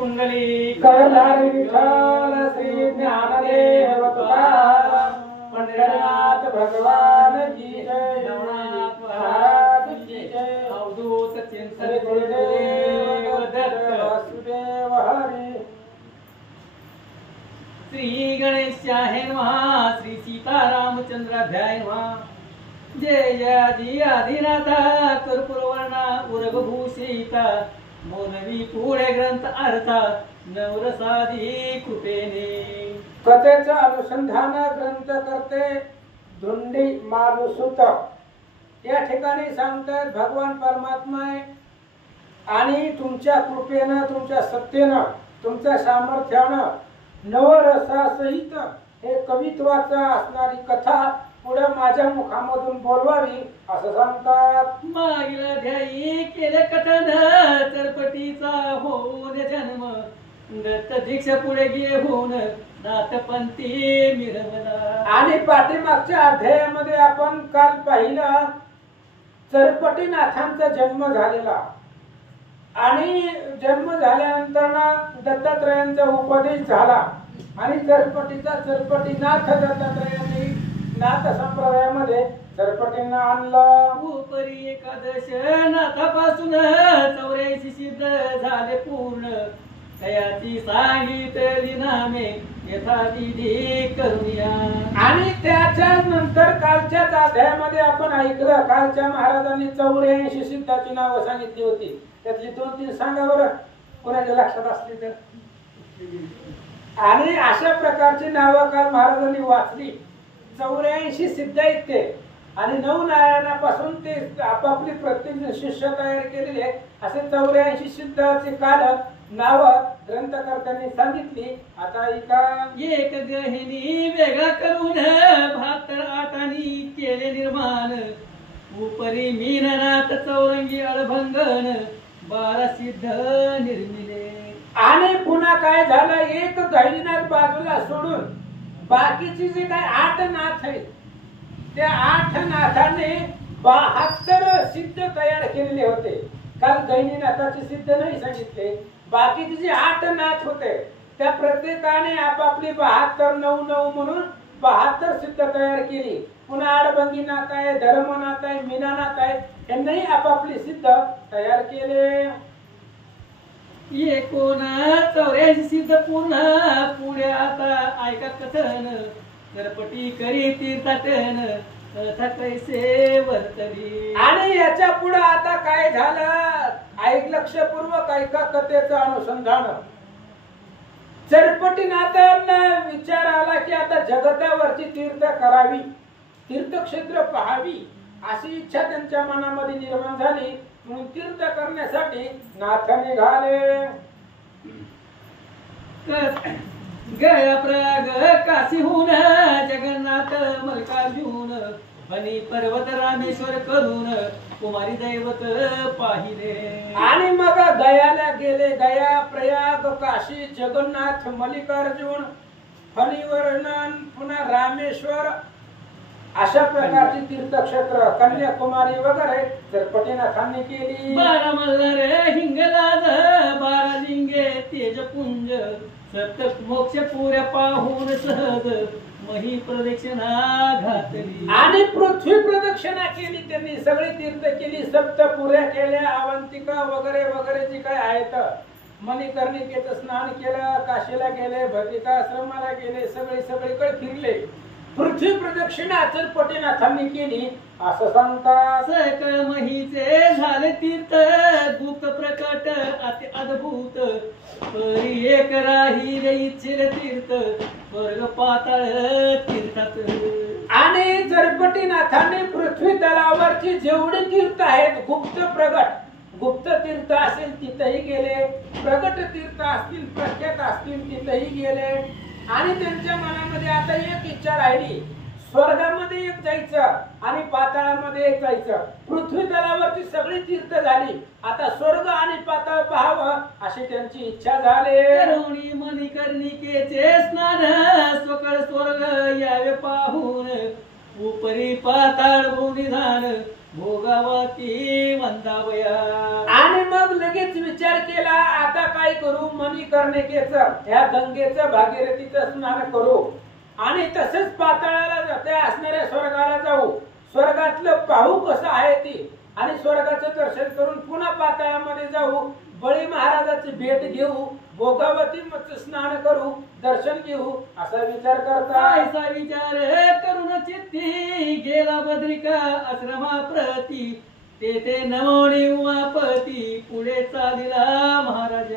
कुंडली करधारी विठ्ठल श्री ज्ञानदेव तुकाराम पंढरनाथ भगवान की जय नवनाथ महाराज की जय अवधूत चिंतन गुरुदेव दत्त वासुदेव हरी श्री गणेशाय नमः श्री सीतारामचंद्राभ्याय नमः जय जय आदि आदिनाथ कर्पूरवर्णा उरगभूषिता मोनवी पुढे ग्रंथ अर्था नवरसादी कृपेने कथेचा अनुसंधान ग्रंथ करते धुंडी मालुसुत या ठिकाणी सांगतात भगवान परमात्मा आहे आणि तुमच्या कृपेनं तुमच्या सत्तेनं तुमच्या सामर्थ्यानं नवरसासहित हे कवित्वाचा असणारी कथा पुढे माझ्या मुखामधून बोलवावी असं सांगतात मागील अध्यायी केले कथन चरपटीचा होऊन जन्म दत्त दीक्षा पुढे घेऊन नाथपंथी मिरवला आणि पाठीमागच्या अध्यायामध्ये आपण काल पाहिलं चरपटीनाथांचा जन्म झालेला आणि जन्म झाल्यानंतर दत्तात्रयांचा उपदेश झाला आणि चरपटीनाथ दत्तात्रयांनी नाथ संप्रदायामध्ये चरपटींना आणलं उपरी एकादश नाथापासून 84 सिद्ध झाले पूर्ण तयाची सांगितली नामे यथाविधी करूया आणि त्याच्या नंतर कालच्याच अध्यायामध्ये आपण ऐकलं कालच्या महाराजांनी 84 सिद्धाची नावं सांगितली होती त्यातली 2-3 सांगा बरं कोणाच्या लक्षात असली तर आणि अशा प्रकारची नावं काल महाराजांनी वाचली 84 सिद्ध आहेत ते आणि 9 नारायणापासून ते आपापली प्रत्येक शिष्य तयार केलेले असे 84 सिद्धाचे काल नाव ग्रंथकर्त्यांनी सांगितली आता एक ग्रहिणी वेगळा करून 72 आठांनी केले निर्माण उपरी मीननाथ चौरंगी अळभंगन 12 सिद्ध निर्मिले आणि पुन्हा काय झालं एक गहिनीनाथ बाजूला सोडून बाकीची जे काय 8 नाथ आहेत त्या 8 नाथांनी 72 सिद्ध तयार केलेले होते काल गहिनीनाथाचे सिद्ध नाही सांगितले बाकीचे जे 8 नाथ होते त्या प्रत्येकाने आपापली 72 9 म्हणून 72 सिद्ध तयार केली पुन्हा आडभंगीनाथ आहे धर्मनाथ आहे मीनानाथ आहे यांनी आपापली सिद्ध तयार केले 84 सिद्ध पूर्ण पुढे आता ऐका कथन चरपटी करी तीर्थाटन कैसे वर्तली आणि याच्या पुढे आता काय झालं ऐक लक्षपूर्वक ऐका कथेचं अनुसंधान चरपटीनाथांना विचार आला की आता जगतावरची तीर्थ करावी तीर्थक्षेत्र पाहावी अशी इच्छा त्यांच्या मनामध्ये निर्माण झाली म्हणून तीर्थ करण्यासाठी नाथ निघाले गया प्रयाग काशीहून जगन्नाथ मल्लिकार्जुन फणी पर्वत रामेश्वर करून कुमारी दैवत पाहिले आणि मग गयाला गेले गया प्रयाग काशी जगन्नाथ मल्लिकार्जुन फणीवर्णन पुन्हा रामेश्वर अशा प्रकारची तीर्थक्षेत्र कन्याकुमारी वगैरे चरपटीनाथांनी केली 12 मल्हार हिंगलाज 12 लिंगे तेजपुंज सप्त मोक्ष पुऱ्या पाहून सहज मही प्रदक्षिणा घातली आणि पृथ्वी प्रदक्षिणा केली त्यांनी सगळी तीर्थ केली सप्तपुऱ्या केल्या अवंतिका वगैरे वगैरे जी काय आहेत मणिकर्णिकेचं स्नान केलं काशीला गेले भद्रिकाश्रमाला गेले सगळीकडे फिरले पृथ्वी प्रदक्षिणा चरपटीनाथांनी केली असं सांगतात सकळ महीचे झाले तीर्थ गुप्त प्रकट अति अद्भुत परी एक राही इच्छिल तीर्थ स्वर्ग पाताळ तीर्थात आणि चरपटीनाथांनी पृथ्वी तलावरची जेवढी तीर्थ आहेत गुप्त तीर्थ असेल तिथेही गेले प्रगट तीर्थ असतील प्रख्यात असतील तिथेही गेले आणि त्यांच्या मनामध्ये आता एक इच्छा राहिली स्वर्गामध्ये एक जायचं आणि पाताळामध्ये एक जायचं पृथ्वी तलावरची सगळी तीर्थ झाली आता स्वर्ग आणि पाताळ पाहावं अशी त्यांची इच्छा झाली मणिकर्णिकेचे स्नान स्वकळ स्वर्ग यावे पाहून उपरी पाताळ भूनिधान भोगावती वंदावया आणि मग लगेच विचार केला आता काय करू मणिकर्णिकेचं ह्या गंगेचं भागीरथीचं स्नान करू आणि तसेच पाताळाला जाते असणाऱ्या स्वर्गाला जाऊ, स्वर्गातलं पाहू कसं आहे ती आणि स्वर्गाचं दर्शन करून पुन्हा पाताळामध्ये जाऊ, बळी महाराजाची भेट घेऊ, भोगावती मत स्नान करू, दर्शन घेऊ असा विचार करता. असा विचार करून चित्ती गेला बद्रिका आश्रमाप्रती, तेथे नवणी उमापती पुढे चालिला महाराज.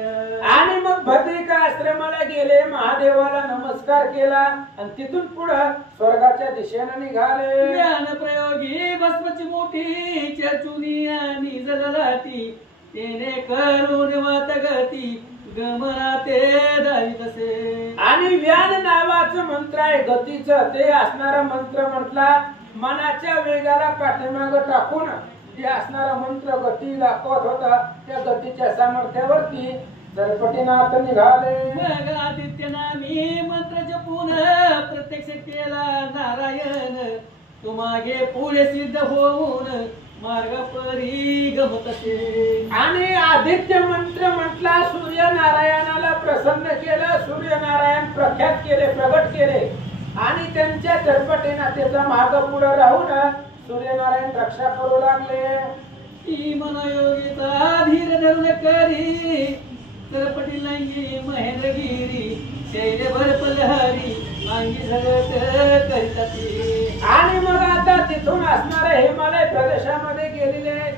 आणि मग भद्रिका आश्रमाला गेले, महादेवाला नमस्कार केला आणि तिथून पुढे स्वर्गाच्या दिशेने निघाले. ज्ञान प्रयोगी भस्मची मोठी चर्चुनी आणि जललाटी, तेने करून वात गती गमना ते दावी तसे. आणि व्यान नावाचं मंत्र आहे गतीचं, ते असणारा मंत्र म्हटला मनाच्या वेगाला पाठीमाग टाकून ते असणारा मंत्र गती दाखवत होता. त्या गतीच्या सामर्थ्यावरती सरपटीनाथ निघाले. मग आदित्य नामी मंत्र जपून प्रत्यक्ष केला नारायण, तो मागे पुढे सिद्ध होऊन मार्ग परी गमत असे. आणि आदित्य मंत्र म्हटला सूर्यनारायणाला प्रसन्न केलं, सूर्यनारायण प्रख्यात केले, प्रगट केले आणि त्यांच्या सरपटीनाथाचा माग पुढे राहून सूर्यनारायण रक्षा करू लागले. ती मनोयोगिता धीर धरून करी, सरपटी लंगी महेंद्रगिरी, शैलभर पलहरी अंगी जगत करीत. आणि मग आता तिथून असणाऱ्या हिमालय प्रदेशामध्ये गेलेले,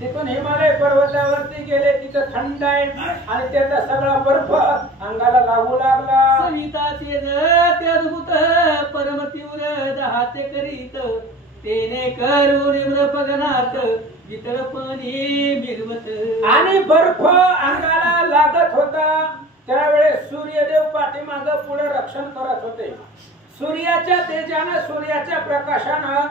तिथून हिमालय पर्वतावरती गेले, तिथं थंड आहे आणि त्याचा सगळा बर्फ अंगाला लागू लागला. सविताचे ते अद्भुत परम तीव्र दहाते करीत, तेने करून मृपगनात वितळपणी मिरवत. आणि बर्फ अंगाला लागत होता त्यावेळेस सूर्यदेव पाठीमाग पुढे रक्षण करत होते. सूर्याच्या तेजानं, सूर्याच्या प्रकाशानं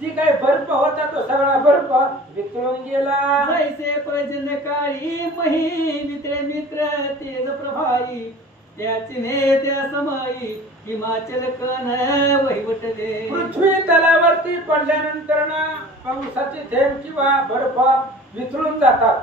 जी काही बर्फ होता तो सगळा बर्फ वितळून गेला. जैसे पर्जन्य काळी मही मित्र मित्र तेज प्रभाई, त्याची त्या समाई हिमाचल कन वहिवटले. पृथ्वी तलावरती पडल्यानंतर ना पावसाचे थेंब किंवा बर्फ वितळून जातात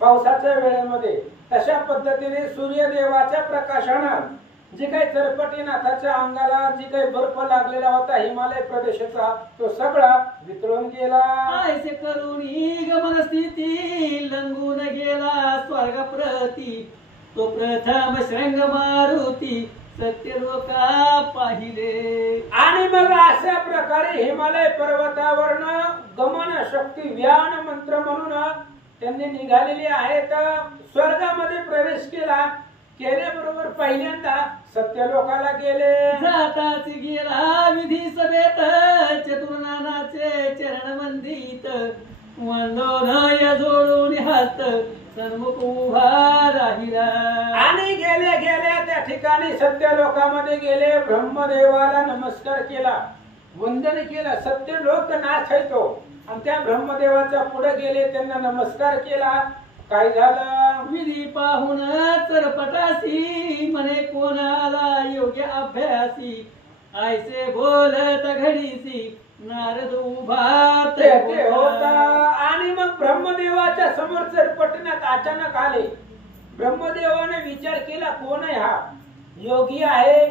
पावसाच्या वेळेमध्ये. तशा पद्धतीने सूर्यदेवाच्या प्रकाशानं जे काही सरपटीनाथाच्या अंगाला जी काही बर्फ लागलेला होता हिमालय प्रदेशाचा तो सगळा वितळून गेला. ऐसे करुणी गमन स्थिती लंगून गेला स्वर्गप्रती, तो प्रथम श्रृंग मारुती सत्य लोका पाहिले. आणि मग अशा प्रकारे हिमालय पर्वतावरनं गमन शक्ती व्यान मंत्र म्हणून त्यांनी निघालेली आहेत. स्वर्गामध्ये प्रवेश केला, केल्याबरोबर पहिल्यांदा सत्यलोकाला गेले. जाताच गेला विधी सभेत चतुर्नानाचे चरण वंदित, वंदोनय जोडून हात सन्मुख उभा राहिला. आणि गेले गेले त्या ठिकाणी सत्यलोकामध्ये गेले, ब्रह्मदेवाला नमस्कार केला, वंदन केलं. सत्यलोक नाथ आहे तो आणि त्या ब्रह्मदेवाच्या पुढे गेले, त्यांना नमस्कार केला. काय झालं? विधी पाहून चरपटासी म्हणे कोणाला योग्य अभ्यासी, ऐसे बोलत घडीसी नारद उभा ते होता. आणि मग ब्रह्मदेवाच्या समोर चरपटण्यात अचानक आले. ब्रह्मदेवाने विचार केला कोण आहे हा? योगी आहे,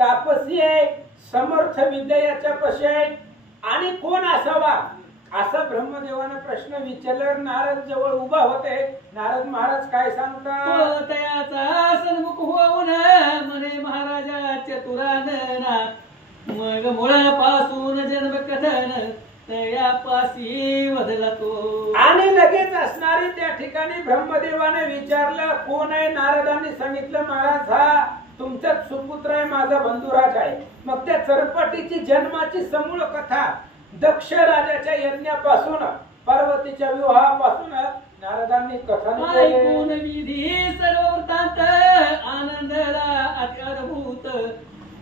तापसी आहे, समर्थ विद्याच्या पशी आहे आणि कोण असावा असं ब्रह्मदेवाने प्रश्न विचारल्यावर नारद जवळ उभा होते. नारद महाराज काय सांगतात? तयाचा सन्मुख होऊन म्हणे महाराजा चतुरानना, मग मुळापासून जन्म कथन तयापासी वदला तो. आणि लगेच असणारे त्या ठिकाणी ब्रह्मदेवाने विचारलं कोण आहे? नारदांनी सांगितलं महाराज हा तुमचाच सुपुत्र आहे, माझा बंधुराज आहे. मग त्या चरपटीची जन्माची समूळ कथा दक्ष राजाच्या यज्ञापासून पार्वतीच्या विवाहापासून नारदांनी कथन ऐकून विधी सर्व वृत्तांत आनंदला अत्यद्भुत,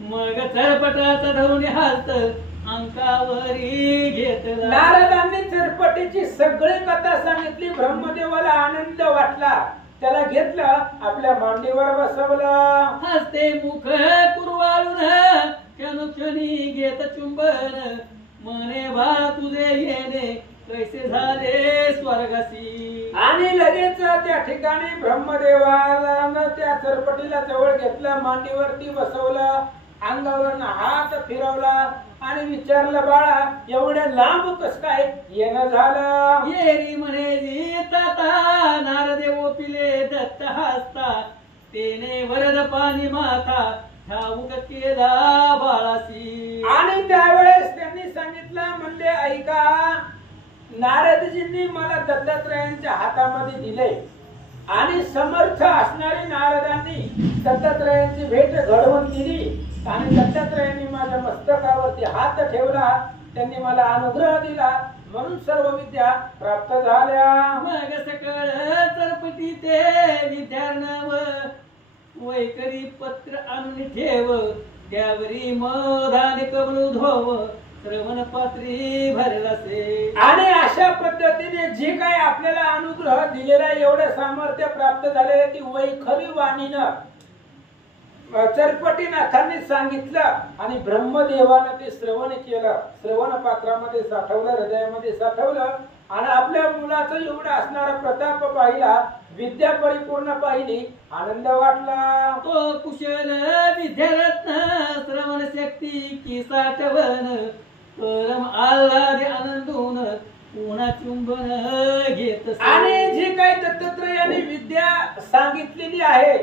मग चरपटाचा धरून हात अंकावरी घेतला. नारदांनी चरपटीची सगळी कथा सांगितली. ब्रह्मदेवाला आनंद वाटला, त्याला घेतलं, आपल्या मांडीवर बसवलं. हसते मुख कुरवाळून क्षणोक्षणी घेत चुंबन, म्हणे बा तुझे येणे कैसे झाले स्वर्गासी. आणि लगेच त्या ठिकाणी ब्रह्मदेवाला त्या चरपटीला जवळ घेतलं, मांडीवरती बसवलं, अंगावर हात फिरवला आणि विचारलं, बाळा एवढ्या लांब कस काय येणं झालं? येरी म्हणे जीता नारदे ओपिले दत्त हस्ता, तेने वरद पाणी माथा ठाऊक केला बाळासी. आणि त्यावेळेस त्यांनी सांगितलं, म्हणले ऐका, नारदजींनी मला दत्तात्रयांच्या हातामध्ये दिले आणि समर्थ असणारी नारदांनी दत्तात्रयांची भेट घडवून दिली आणि दत्तात्रयांनी माझ्या मस्तकावरती हात ठेवला, त्यांनी मला अनुग्रह दिला, म्हणून सर्व विद्या प्राप्त झाल्या. मग सकळ चरपटी ते विद्यार्णव, वैकरी पत्र आणून ठेव, त्यावरी मधाने कबलू धोव, श्रवण पात्री भरलासे. आणि अशा पद्धतीने जे काय आपल्याला अनुग्रह दिलेला, एवढं सामर्थ्य प्राप्त झालेलं, ती वैखरी वाणीनं चरपटीनाथांनी सांगितलं आणि ब्रह्मदेवानं ते श्रवण केलं, श्रवण पात्रामध्ये साठवलं, हृदयामध्ये साठवलं आणि आपल्या मुलाचं एवढं असणारा प्रताप पाहिला, विद्या परिपूर्ण पाहिली, आनंद वाटला. तो कुशल विद्यारत्न श्रवण शक्ती की साठवण, परम आल्हादे आनंदून पुन्हा चुंबन घेत. आणि जी काही दत्तात्रयाने विद्या सांगितलेली आहे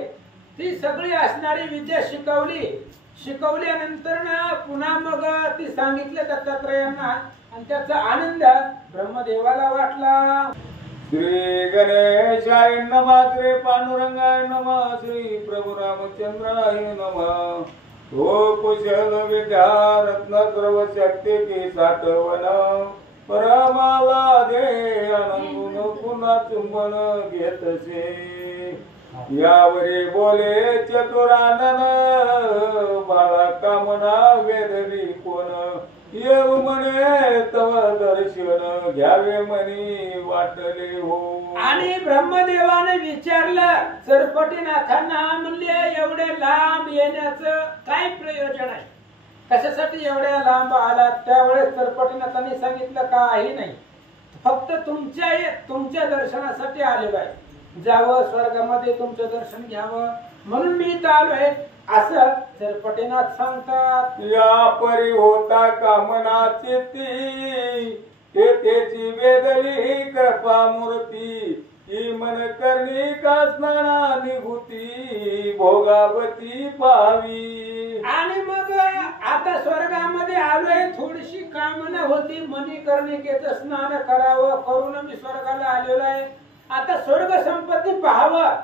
ती सगळी असणारी विद्या शिकवल्यानंतर ना पुन्हा मग ती सांगितले दत्तात्रयांना आणि त्याचा आनंद ब्रह्मदेवाला वाटला. श्री गणेशाय नमः, श्री पांडुरंगाय नमः, श्री प्रभु रामचंद्राय नमः. हो कुशल विद्या रत्न सर्व शक्ती की साठवण, परमाला दे आनंदून पुन्हा चुंबन घेतसे. यावरी बोले चतुरानन, बाळा कामना वेदवी कोण, येऊ म्हणे तव दर्शन, घ्यावे म्हणी वाटले हो. आणि ब्रह्मदेवाने विचारलं चरपटीनाथांना, म्हणले एवढे लांब येण्याचं काय प्रयोजन आहे, कशासाठी एवढ्या लांब आलात? त्यावेळेस चरपटीनाथांनी सांगितलं, काही नाही, फक्त तुमच्या दर्शनासाठी आलेलो आहे, जावं स्वर्गामध्ये तुमचं दर्शन घ्यावं म्हणून मी इथं आलोय, असं चरपटीनाथ सांगतात. या परी होता कामना चित्ती, तेची वेदली कृपा मूर्ती, ही मन करणी का स्नाना निभूती, भोगावती पाहावी. आणि मग आता स्वर्गामध्ये आलोय, थोडीशी कामना होती, मणिकर्णिकेचं स्नान करावं, करून मी स्वर्गाला आलेलो आहे. आता स्वर्ग संपत्ती पाहावं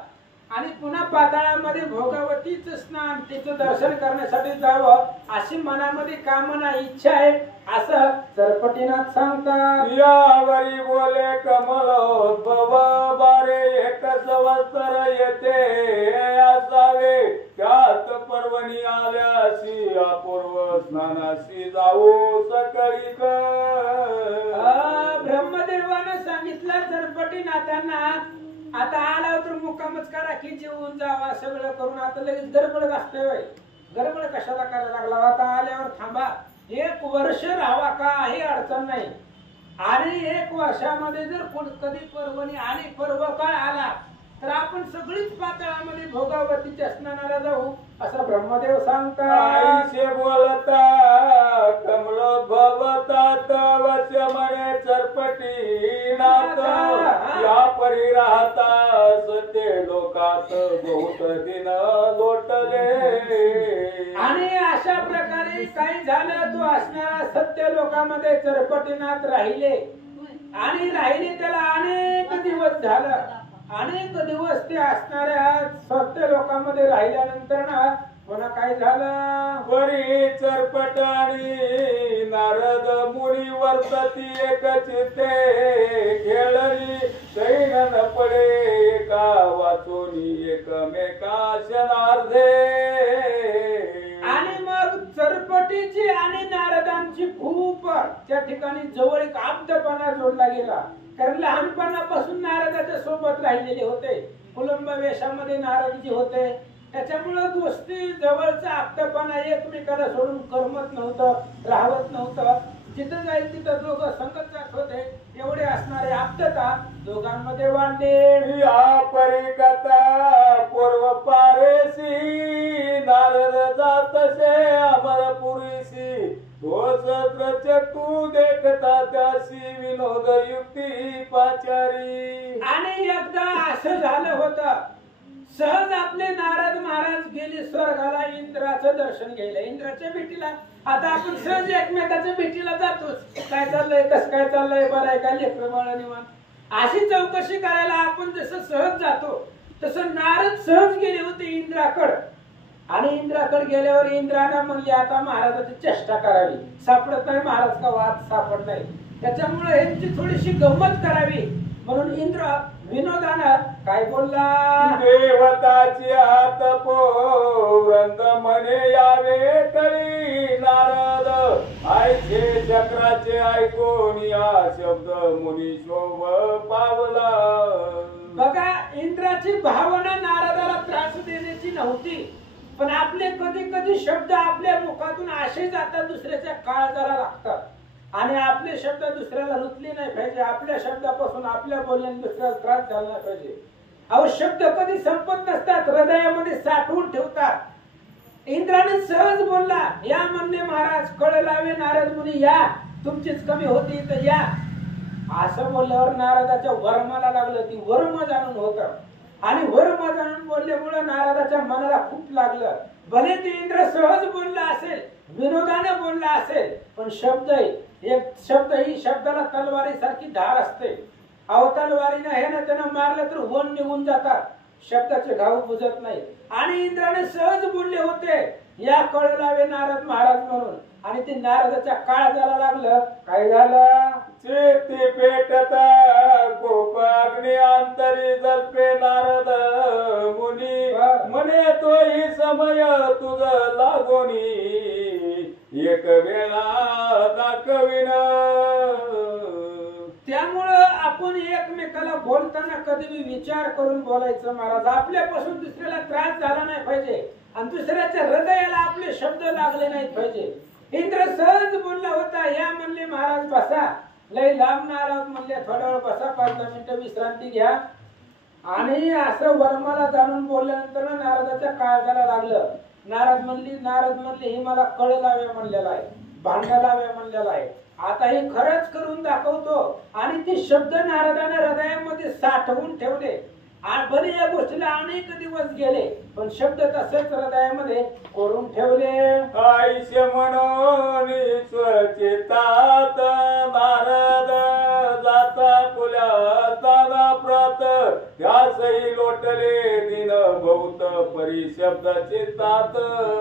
आणि पुन्हा पाताळामध्ये भोगावतीचं स्नान, तिचं दर्शन करण्यासाठी जावं, अशी मनामध्ये कामना इच्छा आहे, असं चरपटीनाथ सांगतात. यावरी बोले कमलोद्भव, बारे एक संवत्सर येते असावे, त्यात पर्वणी आल्याशी अपूर्व स्नानाशी जाऊ सकळी. ब्रह्मदेवानं सांगितलं चरपटीनाथांना, आता आला तर मुक्कामच करा की जेवून जावा, सगळं करून आता लगेच गडबड असतोय. गडबड कशाला करायला लागला? आता आल्यावर थांबा, 1 वर्ष राहावा, काही अडचण नाही. आणि 1 वर्षामध्ये जर कधी पर्वणी आणि पर्व काळ आला तर आपण सगळीच पाताळामध्ये भोगावतीच्या स्नानाला जाऊ, असं ब्रह्मदेव सांगतात. आईशे बोलता कमलोद्भव तात, वस्य म्हणे चरपटीनाथ, या परी राहता सत्य लोकात बहुत दिन लोटले. आणि अशा प्रकारे काही झालं, तो असणारा सत्य लोकांमध्ये चरपटीनाथ राहिले आणि राहिले त्याला अनेक दिवस झालं. अनेक दिवस ते असणाऱ्या सत्य लोकांमध्ये राहिल्यानंतर ना पुन्हा काय झालं, वरी चरपट आणि नारद मुनी वर्तती एक चित्ते, खेळली सैन न पडे एका वाचोनी एकमेका क्षणार्धे. आणि मग चरपटीची आणि नारदांची खूप त्या ठिकाणी जवळ एक आप्तपणा जोडला गेला, कारण लहानपणापासून नारदाच्या सोबत राहिलेले होते, कुलंब वेशामध्ये नारदजी होते, त्याच्यामुळे दोस्ती जवळचा आप्तपणा एकमेकाला सोडून करमत नव्हतं, राहत नव्हतं. जिथं जाईल तिथं दोघं संगत जात होते, एवढे असणारे आप्तता दोघांमध्ये वाढले. या परी कथा पूर्व जशी नारद जातसे अमरपुरीसी तोच तू देखता त्याशी विनोद युक्ती पाचारी. आणि एकदा असं झालं होतं, सहज आपले नारद महाराज गेले स्वर्गाला इंद्राचं दर्शन घ्यायला, इंद्राच्या भेटीला. आता आपण सहज एकमेकाच्या भेटीला जातोच, काय चाललंय, कसं काय चाललंय, बरं आहे का, लेकरं बाळ निवांत, अशी चौकशी करायला आपण जसं सहज जातो तसं नारद सहज गेले होते इंद्राकड. आणि इंद्राकडे गेल्यावर इंद्रानं म्हणले आता महाराजाची चेष्टा करावी, सापडत नाही महाराज का वाद सापडत नाही, त्याच्यामुळे यांची थोडीशी गंमत करावी म्हणून इंद्र विनोदानं काय बोलला, देवताची हात वृंद म्हणे यावे तरी नारद ऐसे चक्राचे ऐकून या शब्द मुनी शोभ पावला. बघा, इंद्राची भावना नारदाला त्रास देण्याची नव्हती, पण आपले कधी कधी शब्द आपल्या मुखातून असे जातात दुसऱ्याच्या काळजाला लागतात, आणि आपले शब्द दुसऱ्याला रुतले नाही पाहिजे, आपल्या शब्दापासून आपल्या बोलण्याने दुसऱ्याला त्रास झाला नाही पाहिजे. अहो, शब्द कधी संपत नसतात, हृदयामध्ये साठवून ठेवतात. इंद्राने सहज बोलला, या म्हणले महाराज, कळ लावे नारद मुनी या, तुमचीच कमी होती तर या. असं बोलल्यावर नारदाच्या वर्माला लागलं, ती वर्म जाणून होत, आणि वर्म जाणून बोलल्यामुळे नारदाच्या मनाला खूप लागलं. भले ते इंद्र सहज बोलला असेल, विनोदाने बोलला असेल, पण शब्द एक शब्द ही शब्दाला तलवारी सारखी धार असते. अहो, तलवारीनं हे ना त्यानं मारलं तर वन निघून जातात, शब्दाचे घाव बुजत नाही. आणि इंद्राने सहज बोलले होते, या कळ लावे नारद महाराज म्हणून, आणि ते नारदाच्या काळजाला लागलं. काय झालं, चेती पेटता गोपाग्नी अंतरी जल्पे नारद मुनी म्हणे तोही समय तुझ लागोनी एक वेळा दाखविन. त्यामुळं आपण एकमेकाला बोलताना कधी बी विचार करून बोलायचं महाराज, आपल्यापासून दुसऱ्याला त्रास झाला नाही पाहिजे, आणि दुसऱ्याच्या हृदयाला आपले शब्द लागले नाहीत पाहिजे. इंद्र सहज बोलला होता, या म्हणले महाराज बसा, लय लांब नाराज म्हणले, थोडा वेळ बसा, 5-10 मिनिटं विश्रांती घ्या. आणि असं वर्माला जाणून बोलल्यानंतर नारदाच्या काळजाला लागलं. नारद म्हणले हे मला कळ लावे म्हणलेला आहे, भांडा लावे म्हणलेला आहे, आता हे खरंच करून दाखवतो. आणि ते शब्द नारदाने हृदयामध्ये साठवून ठेवले. भले या गोष्टीला अनेक दिवस गेले, पण शब्द तसेच हृदयामध्ये कोरून ठेवले. आयुष्य म्हणून स्वचेतात नारद जाता पुल्या दादा प्रत त्यासही लोटले दिन बहुत परी शब्दाचे तात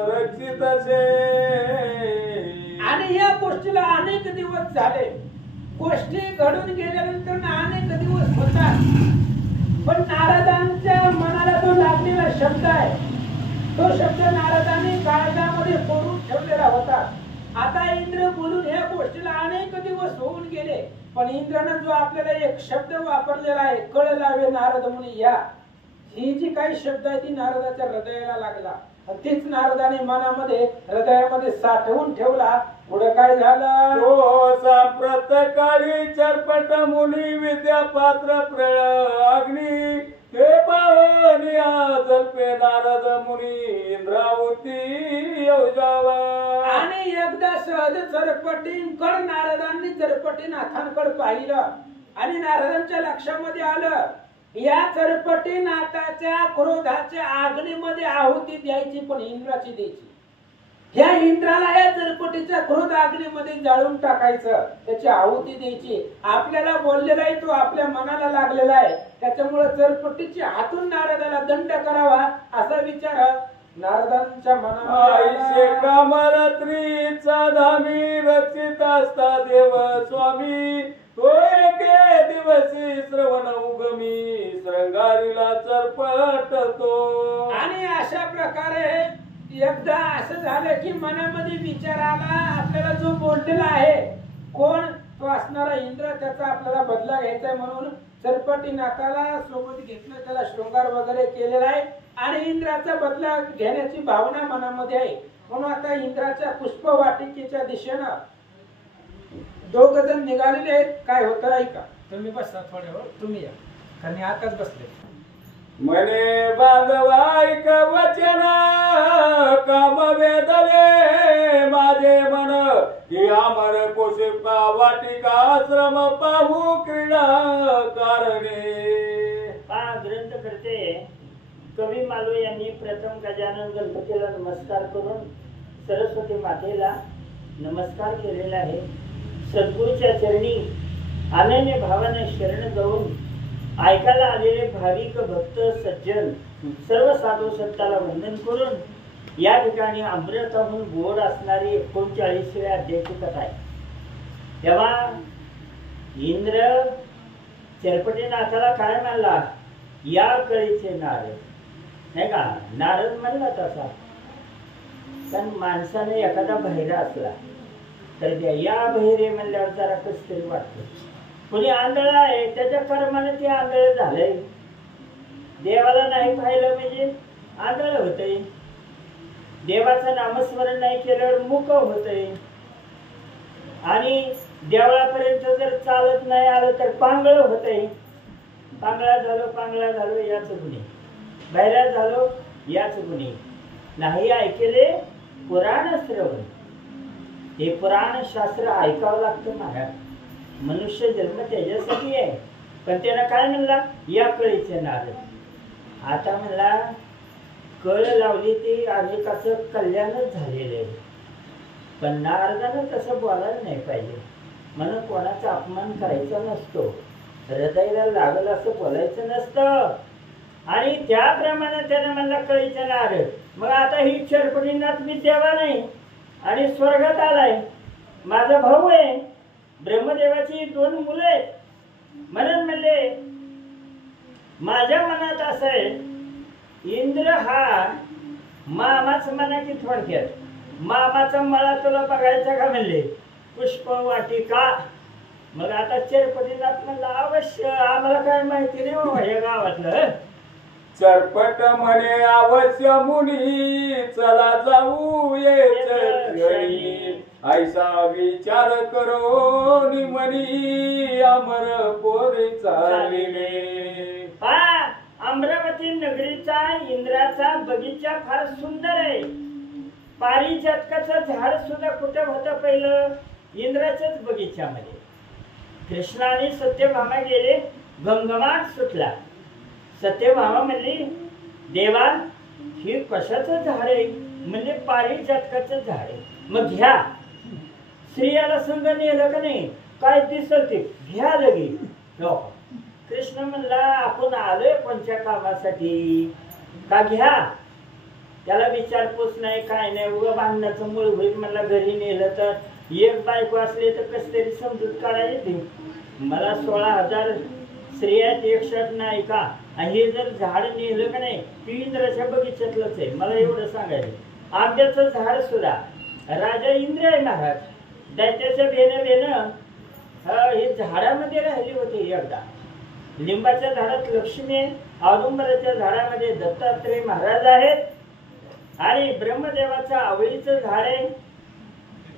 रक्षित असे. आणि या गोष्टीला अनेक दिवस झाले, गोष्टी घडून गेल्यानंतर अनेक दिवस होतात, पण नारदांच्या मनाला जो लागलेला शब्द आहे, तो शब्द नारदांनी काळजामध्ये कोरून ठेवलेला होता. आता इंद्र बोलून या गोष्टीला अनेक दिवस होऊन गेले, पण इंद्रानं जो आपल्याला एक शब्द वापरलेला आहे, कळ लावे नारद मुनी या, ही जी काही शब्द आहे ती नारदाच्या हृदयाला लागला, तीच नारदाने मनामध्ये हृदयामध्ये साठवून ठेवला. पुढे काय झालं, तो सांप्रत काळी चरपट मुनी विद्या पात्र प्रळ अग्नी ते पावनी जल्पे नारद मुनी इंद्रावती योजावा. आणि एकदा सहज चरपटींकड नारदांनी चरपटीनाथांकडे पाहिलं, आणि नारदांच्या लक्षामध्ये आलं, या चरपटीनाथाच्या क्रोधाच्या आग्नीमध्ये आहुती द्यायची, पण इंद्राची द्यायची. ह्या इंद्राला या चरपटीच्या क्रोध अग्नीमध्ये जाळून टाकायचं, त्याची आहुती द्यायची. आपल्याला बोललेला आहे तो आपल्या मनाला लागलेला आहे, त्याच्यामुळे चरपटीच्या हातून नारदाला दंड करावा असा विचार नारदांच्या आईशे मनामध्ये. कामरात्रीचा धामी रक्षित असता देव स्वामी तो एके दिवसी श्रवण उगमी श्रंगारीला चरपटतो. आणि अशा प्रकारे एकदा असं झालं की मनामध्ये विचार आला, आपल्याला जो बोललेला आहे कोण, तो असणारा इंद्र, त्याचा आपल्याला बदला घ्यायचा आहे. म्हणून चरपटीनाथाला सोबत घेतलं, त्याला शृंगार वगैरे केलेला आहे, आणि इंद्राचा बदला घेण्याची भावना मनामध्ये आहे. म्हणून आता इंद्राच्या पुष्पवाटिकेच्या दिशेनं 2 जण निघालेले आहेत. काय होतं ऐका, तुम्ही बसा थोड्या वेळ, तुम्ही या, कारण आताच बसले. म्हणे बांधवाईक वचन काम वेदले माझे मन की अमर कोशिका वाटिका आश्रम पाहू क्रीडा कारणे. ग्रंथ करते कवी मालव यांनी प्रथम गजानन गणपतीला नमस्कार करून सरस्वती मातेला नमस्कार केलेला आहे. सद्गुरूच्या चरणी अनन्य भावाने शरण जाऊन ऐकायला आलेले भाविक भक्त सज्जन सर्व साधू संतांना वंदन करून या ठिकाणी अमृताहून गोड असणारी 39वी अध्यायाची कथा आहे. तेव्हा इंद्र चरपटीनाथाला काय म्हणला, या कळीचे नारद, नाही का, नारद म्हणला तसा. पण माणसाने एखादा बहिरा असला तर या बहिरे म्हणल्यावर जरा कस तरी वाटतं. कोणी आंधळ आहे त्याच्या कर्माने ते आंधळ झालंय. देवाला नाही पाहिलं म्हणजे आंधळ होतंय. देवाचं नामस्मरण नाही केल्यावर मूक होतंय. आणि देवळापर्यंत जर चालत नाही आलं तर पांगळ होतंय. पांगळा झालो याच गुन्हे, बहिरा झालो याच गुन्हे. नाही ऐकले पुराण श्रवण, हे पुराण शास्त्र ऐकावं लागतं महाराज. मनुष्य जन्म त्याच्यासाठी आहे. पण त्याला काय म्हणला, या कळीचे नारद. आता म्हणला कळ लावली ती अनेकाचं कल्याणच झालेलं आहे. पण नारदानं तसं बोलायला नाही पाहिजे. म्हणून कोणाचा अपमान करायचा नसतो, हृदयाला लागल असं बोलायचं नसतं. आणि त्याप्रमाणे त्याने म्हणला कळीचे नारद. मग आता ही चरपटीनाथ मी देवा नाही आणि स्वर्गात आलाय. माझा भाऊ आहे, ब्रह्मदेवाची 2 मुलं आहेत. म्हणून म्हणले माझ्या मनात असं आहे, इंद्र हा मामाच म्हणा की थोडक्यात मामाचा मळा तुला बघायचा का म्हणले, पुष्प वाटिका. मग आता चरपटीनाथ म्हणला अवश्य, आम्हाला काय माहिती नाही बाबा या गावातलं. चरपट म्हणे अवश्य मुनी चला जाऊ येच ऐसा विचार करो निमनी अमर पोरी चालिले. अमरावती नगरीचा इंद्राचा बगीचा फार सुंदर आहे. पारिजातकाचं झाड सुद्धा कुठं होतं पहिलं, इंद्राच्याच बगीच्यामध्ये. कृष्ण आणि सत्यभामा गेले, घमघमाट सुटला. सत्यभामा म्हणली देवा हे कशाचं झाड आहे, म्हणजे पारिजातकाचं झाड आहे. मग घ्या. स्त्रियाला संग नेलं का नाही, काय दिसल ते घ्या लगे. कृष्ण म्हणला आपण आलोय कोणत्या कामासाठी, का घ्या. त्याला विचारपूस नाही काय नाही, उगा भांडणाचं मूळ होईल. म्हणला घरी नेलं तर एक बायको असले तर कस तरी समजूत काढायची. मला 16,000 स्त्रिया एक शर्ट नाही का, आणि हे जर झाड नेलं का नाही ती इंद्राच्या बगीच्यातलंच आहे. मला एवढं सांगायचं. आंब्याचं झाड सुद्धा राजा इंद्र आहे महाराज. दैत्याच्या बेनं हे झाडामध्ये राहिली होती एकदा. लिंबाच्या झाडात लक्ष्मी आहे, औदुंबराच्या झाडामध्ये दत्तात्रय महाराज आहेत, आणि ब्रह्मदेवाचं आवळीचं झाड आहे,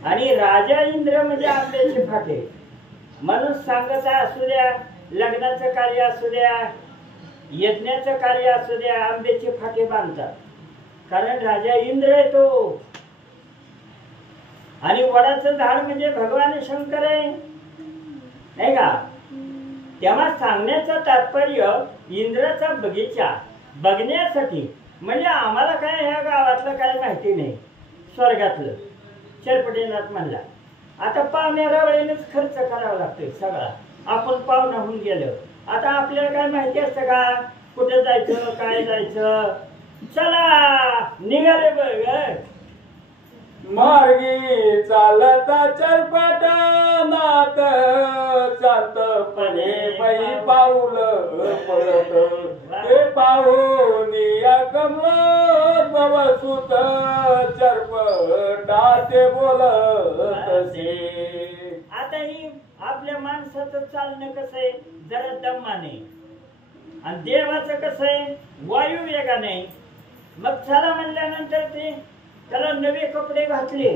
आणि राजा इंद्र म्हणजे आंब्याचे फाटे. म्हणून सांगायचं असू द्या, लग्नाचं कार्य असू द्या, यज्ञाचं कार्य असू द्या, आंब्याचे फाटे बांधतात. कारण राजा इंद्र आहे तो. आणि वडाचं झाड म्हणजे भगवान शंकर आहे, नाही का. तेव्हा सांगण्याचं तात्पर्य इंद्राचा बगीचा बघण्यासाठी, म्हणजे आम्हाला काय ह्या गावातलं काय माहिती नाही, स्वर्गातलं. चरपटीनाथ म्हणला आता पाहुण्या वेळेनेच खर्च करावा लागतोय सगळा. आपण पाहुणा होऊन गेलो, आता आपल्याला काय माहिती असतं का कुठे जायचं काय जायचं. चला निघाले बघ. मार्गी चालता चरपट नाथ शांतपणे बाई पाऊल पडत ते पाहून या कमल बवसूत चरपटा ते बोलत असे. आता ही आपल्या माणसाचं चालणं कसं आहे, जरा दमाने, आणि देवाचं कसं आहे वायू वेगाने. मग चला म्हणल्यानंतर ते त्याला नवे कपडे घातले.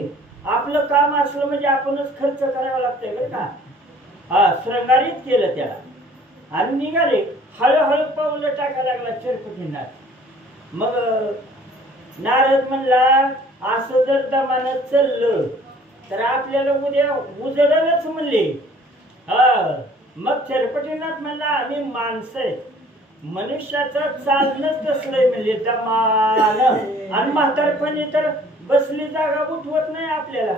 आपलं काम असलं म्हणजे आपणच खर्च करावा लागतंय बरं का. श्रंगारित केलं त्याला आणि निघाले. हळूहळू पाऊलं टाकायला लागला चरपटीनाथ. मग नारद म्हणला असं जर दमानं चाललं तर आपल्याला उद्या उजळलंच म्हणले. मग चरपटीनाथ म्हणला आम्ही माणसं आहे, मनुष्याचं चालणंच तसलंय म्हणले दमानं, आणि म्हातारपणी तर बसली जागा उठवत नाही आपल्याला,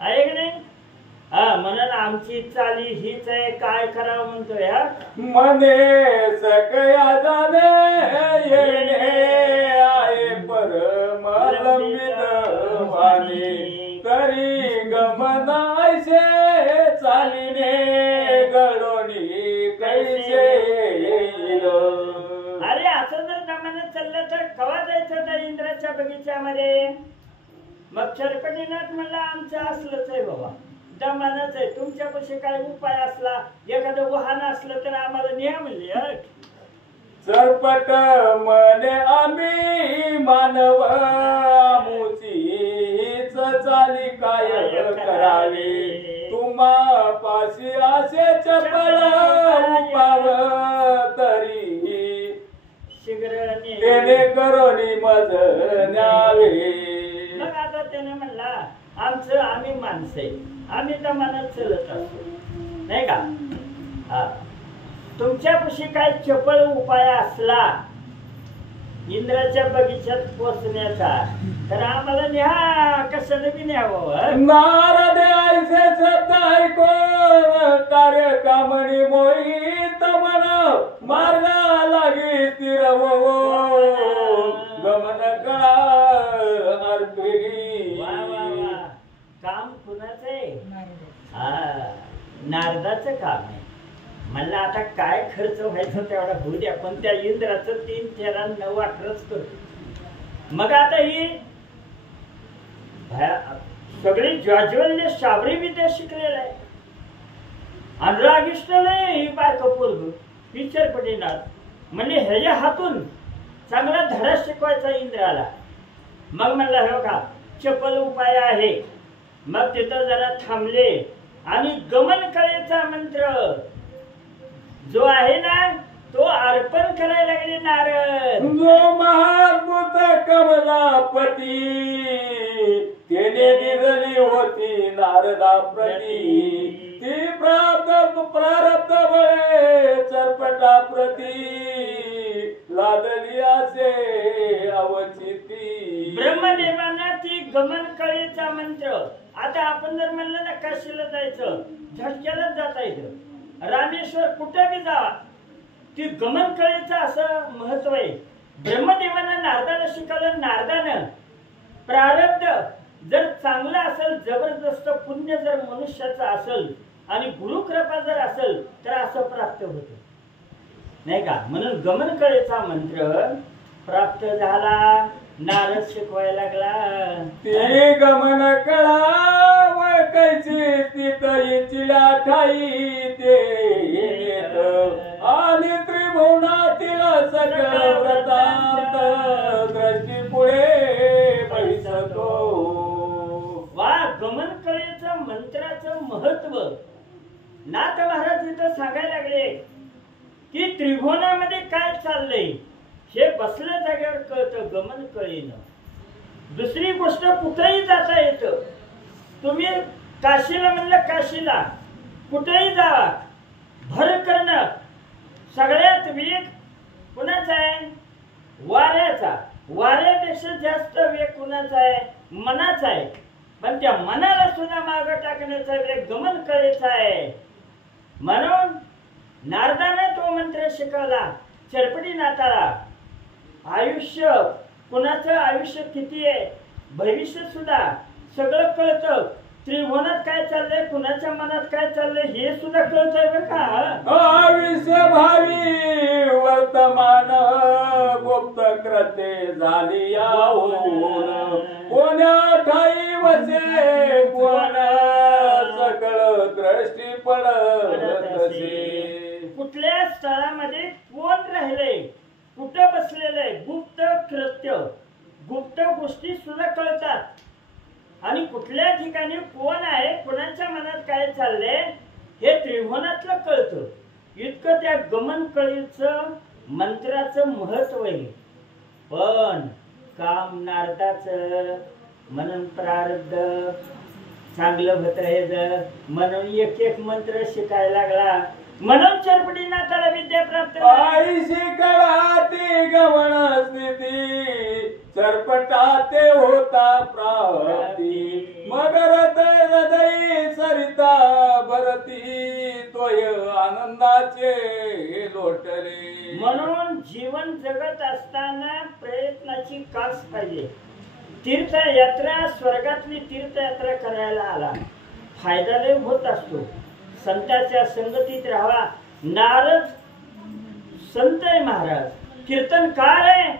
आहे की नाही? म्हणून आमची चाली हीच आहे, काय करावं म्हणतोय. मने सकया जाणे येणे आहे परम लंबित वाणी, तरी गमनायचे चालिने गडोनी कैसे येईल. अरे असं जर दमानं चाललं तर कवा जायचं त्या इंद्राच्या बगीच्यामध्ये? मग चरपटीनाथ म्हणला आमचं असलंच आहे बाबा, दमानच आहे. तुमच्यापाशी काय उपाय असला, एखादं वाहन असलं तर आम्हाला न्या म्हणले. चरपट मने आम्ही मानव मुचीच चाली काय करावी, तुम्हा पाशी असे चपळ उपाव तरी शीघ्र तेने करोनी मज न्यावे. मग आता त्याने म्हणला आमचं आम्ही माणसं आहे, आम्ही दमानात चलत असतो नाही का. तुमच्यापाशी काय चपळ उपाय असला इंद्राच्या बगीच्यात पोचण्याचा तर आम्हाला न्या, कशाला बी न्यावं. नारद ऐसे शब्द ऐकून कार्य कामणी मोहित मन मार्गा लागी स्थिर गमन कळा अर्पिणी. वा वा वा, काम कुणाचं आहे? नारदाचं काम आहे. म्हणलं आता काय खर्च व्हायचं तेवढा होऊ द्या, पण त्या इंद्राचं 3 13 9 18च करतो. मग आता ही सगळी ज्वाज्वल्य शाबरी विद्या शिकलेला आहे, अनुरागिष्ट नाही ही बायको पोरग चरपटीनाथ म्हणजे ह्याच्या हातून चांगला धडा शिकवायचा इंद्राला. मग म्हणला हो का चपल उपाय आहे. मग तिथं जरा थांबले आणि गमन कळेचा मंत्र जो आहे ना तो अर्पण करायला लागले नारद. जो महाभूत कमलापती तेने दिली होती नारदा प्रती, ती प्रारब्ध बळे चरपटा प्रती लादली असे अवचिती. ब्रह्मदेवानं ती गमन कळेचा मंत्र, आता आपण जर म्हणलं ना काशीला जायचं झटक्यालाच जाता येतं, रामेश्वर कुठे बी जा, ती गमन कळेचं असं महत्व आहे. ब्रह्मदेवानं नारदाला शिकवलं. नारदानं प्रारब्ध जर चांगलं असेल, जबरदस्त पुण्य जर मनुष्याचं असेल आणि गुरुकृपा जर असेल तर असं प्राप्त होतं नाही का. म्हणून गमन कळेचा मंत्र प्राप्त झाला, नारद शिकवायला लागला. ते गमन कळा कैची तिथला ठाई ते आणि त्रिभुवनातील सगळ व्रतांत दृष्टी पुढे बैसतो. वा, गमन कळेचं मंत्राचं महत्व नाथ महाराज इथं सांगायला लागले की त्रिभुवनामध्ये काय चाललंय हे बसल्या जागेवर कळतं गमन कळेनं. दुसरी गोष्ट कुठेही जाता येतं. तुम्ही काशीला म्हणलं, काशीला कुठेही जावा, भर करणं सगळ्यात वेग कुणाचा आहे? वाऱ्याचा. वाऱ्यापेक्षा जास्त वेग कुणाचा आहे? मनाचा आहे. पण त्या मनाला सुद्धा मागं टाकण्याचा वेग गमन कळेचा आहे. म्हणून नारदाने तो मंत्र शिकवला चरपटीनाथाला. आयुष्य कुणाचं आयुष्य किती आहे, भविष्य सुद्धा सगळं कळतं. त्रिभुवनात काय चाललंय, कुणाच्या मनात काय चाललंय हे सुद्धा कळतंय बरं का. आयुष्य भावी वर्तमान गुप्त कृते झाली याहून, कोण्या ठाई वसे कोण सकळ दृष्टी पडत. कुठल्या स्थळामध्ये कोण राहिले, कुठं बसलेले, गुप्त कृत्य गुप्त गोष्टी सुद्धा कळतात. आणि कुठल्या ठिकाणी कोण आहे, कोणाच्या मनात काय चाललंय हे त्रिभुवनातलं कळतं. इतकं त्या गमन कळीचं मंत्राचं महत्व आहे. पण काम नारदाचं म्हणून प्रारब्ध चांगलं होत हे म्हणून एक एक मंत्र शिकायला लागला. म्हणून चरपटीनाथाला विद्या प्राप्त आई शिकला ती गमन स्थिती चरपटाते होता प्राप्ती मगर हृदय सरिता भरती तोय आनंदाचे लोटले. म्हणून जीवन जगत असताना प्रयत्नाची कास पाहिजे. तीर्थयात्रा स्वर्गातली तीर्थयात्रा करायला आला फायदा लय होत असतो. संतांच्या संगतीत राहावा. नारद संत आहे महाराज, कीर्तनकार आहे.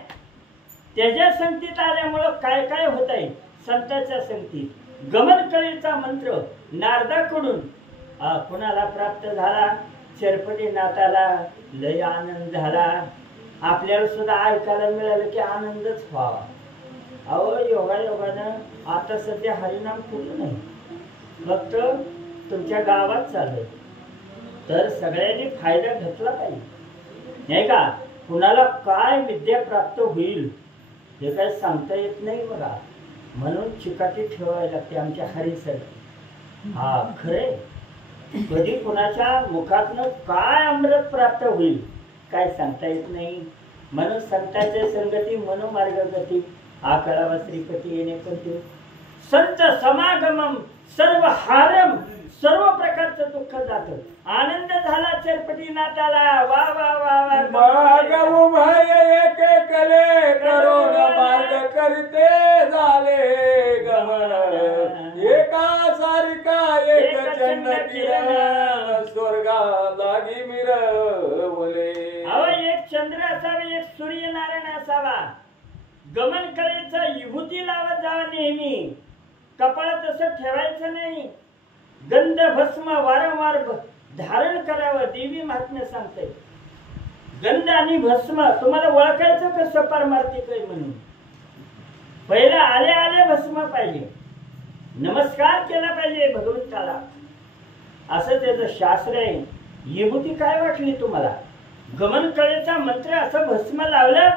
त्याच्या संगतीत आल्यामुळं काय काय होत आहे. संतांच्या संगतीत गमन कळीचा मंत्र नारदाकडून कुणाला प्राप्त झाला. चरपटीनाथाला लय आनंद झाला. आपल्याला सुद्धा ऐकायला मिळालं की आनंदच व्हावा. अहो योगायोगानं आता सध्या हरिनाम कुठं नाही, फक्त तुमच्या गावात चालू. तर सगळ्यांनी फायदा घेतला पाहिजे नाही का. कुणाला काय विद्या प्राप्त होईल हे काय सांगता येत नाही बघा. म्हणून चिकाटी ठेवायला लागते आमच्या हरीसाठी. हा खरे कधी कुणाच्या मुखातनं काय अमृत प्राप्त होईल काय सांगता येत नाही. म्हणून संतांच्या संगती मनोमार्गगती आकळावा श्रीपती येणे कोणते संत समागमम सर्व हारम सर्व प्रकारचं दुःख जात. आनंद झाला चरपटीनाथाला. वा वा वा मागव भय एक कले करोन मार्ग करते झाले गमन एका सारखा एक चंड किरण स्वर्गा लागी मिरवले. अहो एक चंद्र असावे, एक सूर्यनारायण असावा. गमन करायचं विभूती लावत जावा नेहमी. कपाळात तसं ठेवायचं नाही. गंध भस्म वारंवार धारण करावं. देवी महात्म्य सांगते गंध आणि भस्म तुम्हाला ओळखायचं कसं परमार्थिक आहे म्हणून. पहिला आले आले भस्म पाहिजे, नमस्कार केला पाहिजे भगवंताला. असं त्याचं शास्त्र आहे. विभूती काय वाटली तुम्हाला. गमन कळेचा मंत्र असं भस्म लावलं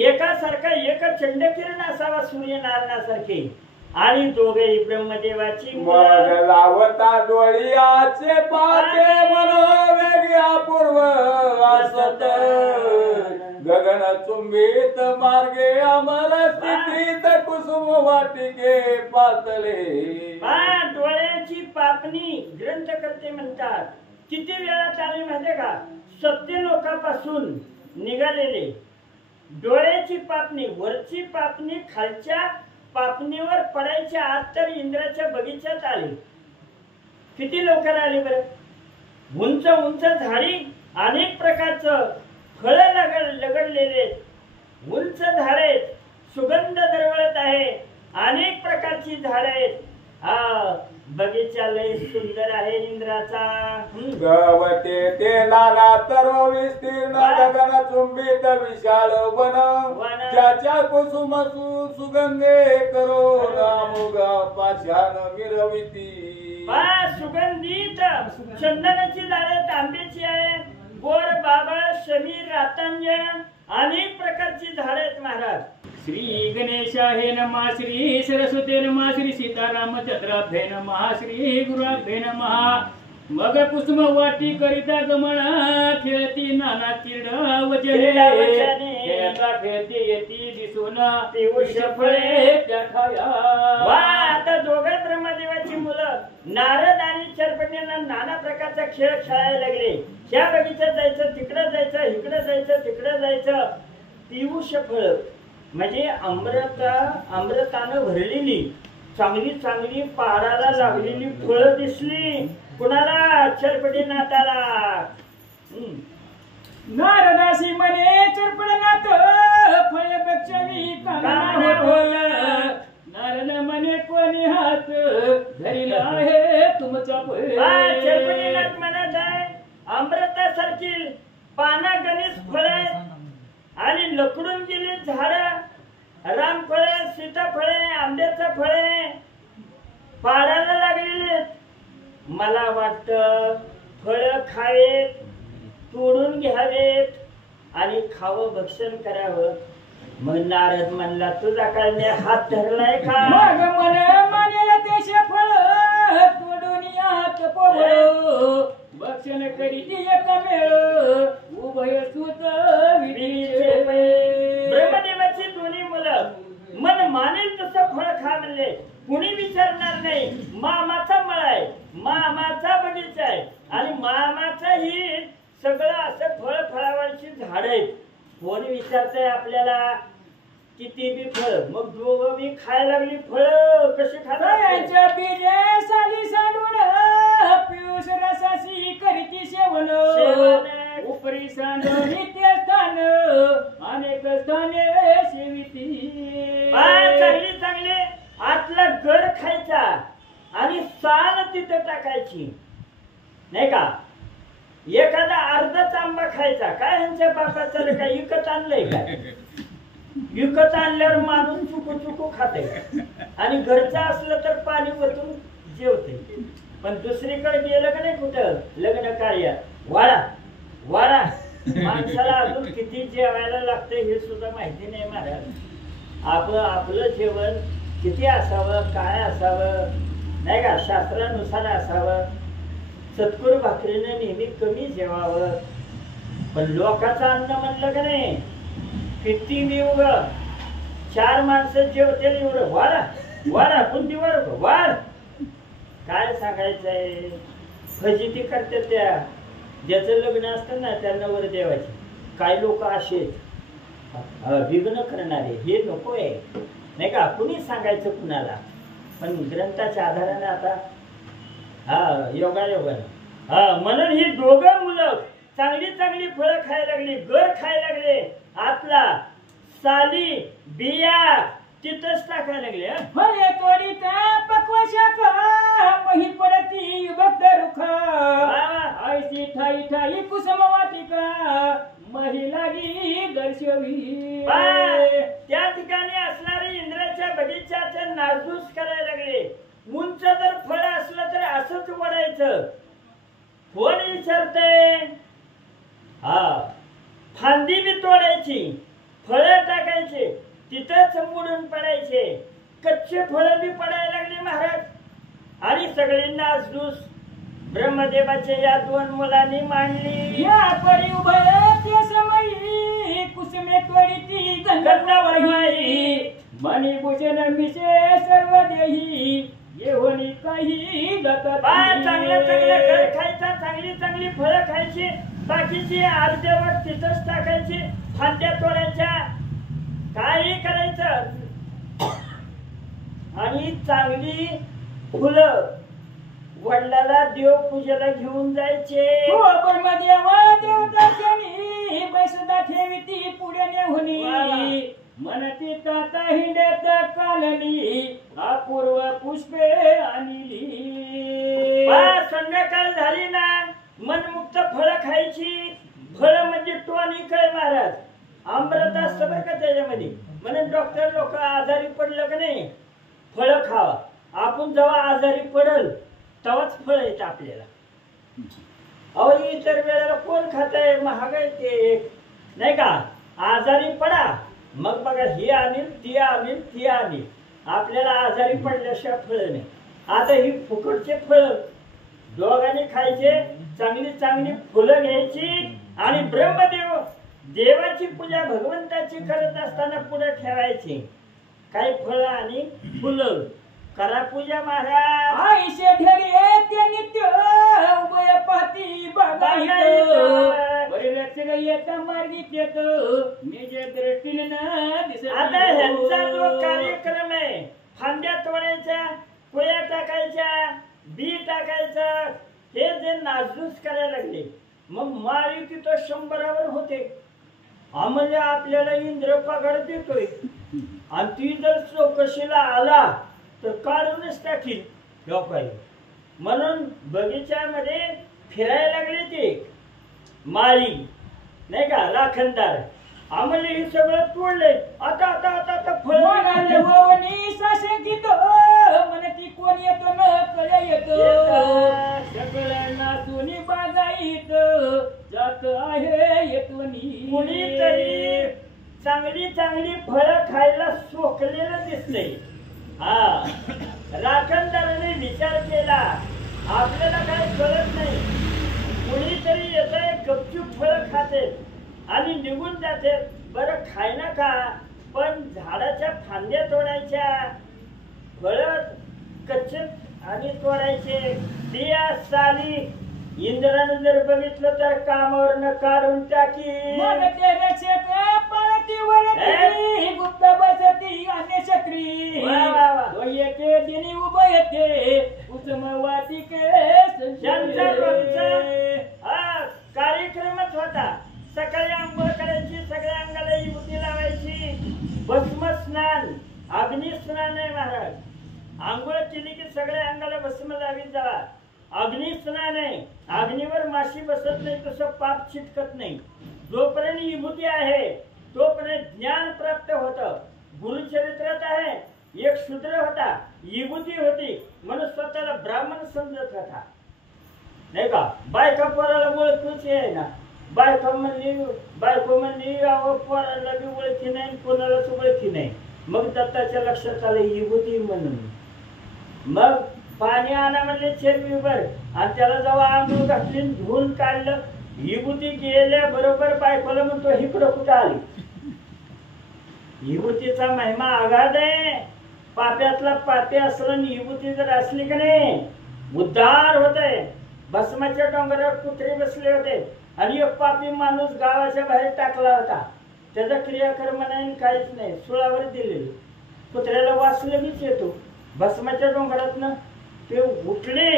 एकासारखा एक चंडकिरण असावा सूर्यनारायणासारखे. आणि दोघे ब्रह्मदेवाची मग लावता डोळ्याचे पाते मनोवेग अपूर्व असत गगन चुंबित मार्गे अमर स्थितीत कुसुम वाटिके पातले. डोळ्याची पापणी ग्रंथकर्ते म्हणतात. किती वेळात आले माहितीये का. सत्य लोकांपासून निघालेले डोळ्याची पापणी, वरची पापणी खालच्या पापणीवर पडायच्या आत तर इंद्राच्या बगीच्यात आले. किती लवकर आले बरं. उंच उंच झाडी अनेक प्रकारचं फळं लगडलेले उंच झाडे सुगंध दरवळत आहे. अनेक प्रकारची झाडे आहेत. बगीचा लय सुंदर आहे इंद्राचा. गवते ते लाला तरो विस्तीर्ण गगन चुंबित विशाल वन ज्याच्या कुसुम सुगंधे करो नामुगा पाषाण मिरविती. सुगंधित चंदनाची झाडे तांब्याची आहे. बोर बाबळ शमी रातांजन अनेक प्रकारची झाडे आहेत महाराज. श्री गणेशाय नमः, श्री सरस्वती नमः, श्री सीतारामचंद्राभ्ये नमः, श्री गुरुभ्ये नमः. मग कुसुम वाटी करिता गमना खेळती नाना क्रीडा वचने खेळता खेळती येती दिसून पियुष फळे त्या खाया. आता दोघे ब्रह्मदेवाची मुलं नारद आणि चरपटींना नाना प्रकारचा खेळ खेळायला लागले. ह्या बगीच्यात जायचं, तिकडे जायचं, इकडे जायचं, तिकडे जायचं. पियुष फळ म्हणजे अमृतानं भरलेली चांगली चांगली पहाडाला लागलेली फळं दिसली कुणाला. चरपटीनाथाला. नारदासी म्हणे चरपटीनाथ फळपेक्षा मी काना बोल. नारद म्हणे कोणी हात धरिला आहे तुमचा फळ. चरपटीनाथ म्हणत आहे अमृतासारखी पाना गणेश फळ आणि लकडून गेली झाड, रामफळे, सीताफळे, आंब्याचं फळे पाडायला लागलेले. मला वाटतं फळ खावेत तोडून घ्यावेत आणि खावं, भक्षण करावं. मग नारद म्हणला, तुझा काय मी हात धरलाय का? मग मन मानेल ते फळ तोडून यात पोवळ भक्षण करीत एक मेळ उभय सुत विधीचे. ब्रह्मदेवाची दोन्ही मुलं मन मानेल तसं फळ खा म्हणले. कुणी विचारणार नाही. मामाचा मळा आहे, मामाचा बगीचा आहे आणि मामाचा ही सगळं असं फळ फळावरची झाड आहेत. कोणी विचारतंय आपल्याला किती बी फळ. मग दोघं बी खायला लागली फळ. कशी खायच्या? बीजे साली साडून पियुष रसासी करीती सेवन उपरी सांडून ते स्थान अनेक स्थाने सेविती. चांगली चांगले आतला गर खायचा आणि साल तिथं टाकायची नाही का. एखादा अर्धाच आंबा खायचा. काय ह्यांच्या बापाचं काय विकत आणलंय काय? विकत आणल्यावर माणूस चुकू चुकू खाते आणि घरचं असलं तर पाणी वतून जेवते. पण दुसरीकडे गेलं का नाही कुठं लग्न कार्य वाडा वाडा माणसाला अजून किती जेवायला लागतं हे सुद्धा माहिती नाही महाराज. आपलं जेवण किती असावं, काय असावं नाही का, शास्त्रानुसार असावं. सत्कुर भाकरीने नेहमी कमी जेवावं. पण लोकांचं अन्न म्हणलं का नाही किती मी उग 4 माणसं जेवतील एवढं वाढा वाढा कोणती वाढ. काय सांगायचंय. फजिती करतात त्या. ज्याचं लग्न असतं ना त्यांना वर देवाची. काही लोक असे विघ्न करणारे हे नको आहे नाही का. कुणी सांगायचं कुणाला. पण ग्रंथाच्या आधाराने आता योगायोगानं म्हणून ही दोघं मुलं चांगली चांगली फळं खायला लागली, गर खायला लागले. आतला साली बिया तिथंच टाकायला लागले. फळे तोडीत पक्वशाखा मही पडती भक्त रुखा ऐशी ठाई ठाई कुसुम वाटिका मही लागी दर्शवी. त्या ठिकाणी असणारे इंद्राच्या बगीच्याचे नासधूस करायला लागले. उंच जर फळ असलं तर असंच वडायचं. कोण विचारतंय? फांदी बी तोडायची, फळं टाकायचे, तिथंच मोडून पडायचे. कच्चे फळं बी पडायला लागले महाराज. आणि सगळी नासधूस ब्रह्मदेवाच्या या 2 मुलांनी मांडली. या परी उभय ते समयी कुसुमे त्वरिती गंधर्वही मणिभूषण मिशे सर्व देही येऊनी काही जातात. चांगलं चांगलं घर खायचं, चांगली चांगली फळं खायची, बाकीची अर्धवट तिथंच टाकायची, फांद्या तोडायच्या, काही करायचं. आणि चांगली फुलं वडिलाला देवपूजेला घेऊन जायचे. देवतानी बैसुदा ठेवीती पुढे नेहुनी मनती ताता हिंडत कालनी अपूर्व पुष्पे आणली. संध्याकाळ झाली ना मनमुक्त फळं खायची. फळं म्हणजे टॉनिक आहे महाराज. अमृत असतं बरं का त्याच्यामध्ये. म्हणून डॉक्टर लोक आजारी पडलं का नाही फळं खावा. आपण जेव्हा आजारी पडल तेव्हाच फळ येत आपल्याला. अहो इतर वेळेला कोण खात आहे, महाग आहे ते नाही का. आजारी पडा मग बघा ही आणील ती आणील ती आणील. आपल्याला आजारी पडल्याशिवाय फळ नाही. आता ही फुकटचे फळ दोघांनी खायचे. चांगली चांगली फुलं घ्यायची आणि देवाची पूजा भगवंताची करत असताना पुढे ठेवायची. काही फळं आणि फुलं करा पूजा महाराज. आईशे धरी ते नित्य उभय पाती मार्गित येत निजे दृष्टीने दिसत. आता ह्यांचा जो कार्यक्रम आहे फांद्या तोडायच्या, पोळ्या टाकायच्या, बी टाकायचं, हे जे नासधूस करायला लागले. मग माळी तिथं 100वर होते. आम्हाला आपल्याला इंद्र पगार देतोय आणि ती जर चौकशीला आला तर काढूनच टाकील लोकांनी. म्हणून बगीच्यामध्ये फिरायला लागले ते माळी नाही का राखणदार. आम्हाला हे सगळं तोडलंय. आता आता आता आता फळ म्हणती कोण येतो न कळ्या येतो सगळ्यांना सोनी बाजाईत जात खोकलेलं दिसलंय. हा, राखणदाराने विचार केला, आपल्याला काय कळत नाही, कोणीतरी येत आहे, गपचूप फळं खाते आणि निघून जाते. बरं खायना का, पण झाडाच्या फांद्या तोडायच्या, फळं कच्चे आणि तोडायचे. बिया साली इंद्रानं जर बघितलं तर कामावरनं काढून टाकी. गुप्त बसती आणि छत्री येते दिनी उभं येते उसम वाटिके. त्यांचा रोजचा कार्यक्रमच होता. सकाळी आंघोळ करायची, सगळ्या अंगाला विभूती लावायची, भस्म स्नान, अग्नी स्नान आहे महाराज. आंघोळ केली की सगळ्या अंगाला भस्म लावीत जावा. अग्नी स्नान आहे, अग्नीवर माशी बसत नाही, तसं पाप चिटकत नाही. जोपर्यंत विभूती आहे तोपर्यंत ज्ञान प्राप्त होतं. गुरुचरित्रात आहे, एक शूद्र होता, विभूती होती म्हणून स्वतःला ब्राह्मण समजत होता, नाही का. बायका पोराला ओळखूच आहे ना. बायको म्हणली अहो पोराला बी ओळखी नाही, कोणालाच ओळखी नाही. मग दत्ताच्या लक्षात आलं विभूती म्हणून. मग पाणी आणा म्हणले चेरवीवर, आणि त्याला जेव्हा आंघोळ घातली, धुवून काढलं, विभूती गेल्या बरोबर बायकोला म्हणतो इकडं कुठं आली. विभूतीचा महिमा आघात आहे. पाप्यातला पापी असलं आणि विभूती जर असली की नाही, उद्धार होत आहे. भस्माच्या डोंगरावर कुत्रे बसले होते आणि एक पापी माणूस गावाच्या बाहेर टाकला होता. त्याचा क्रियाकर्म नाही, काहीच नाही, सुळावर दिलेलं. कुत्र्याला वास लगेच येतो. भस्माच्या डोंगरातनं ते उठले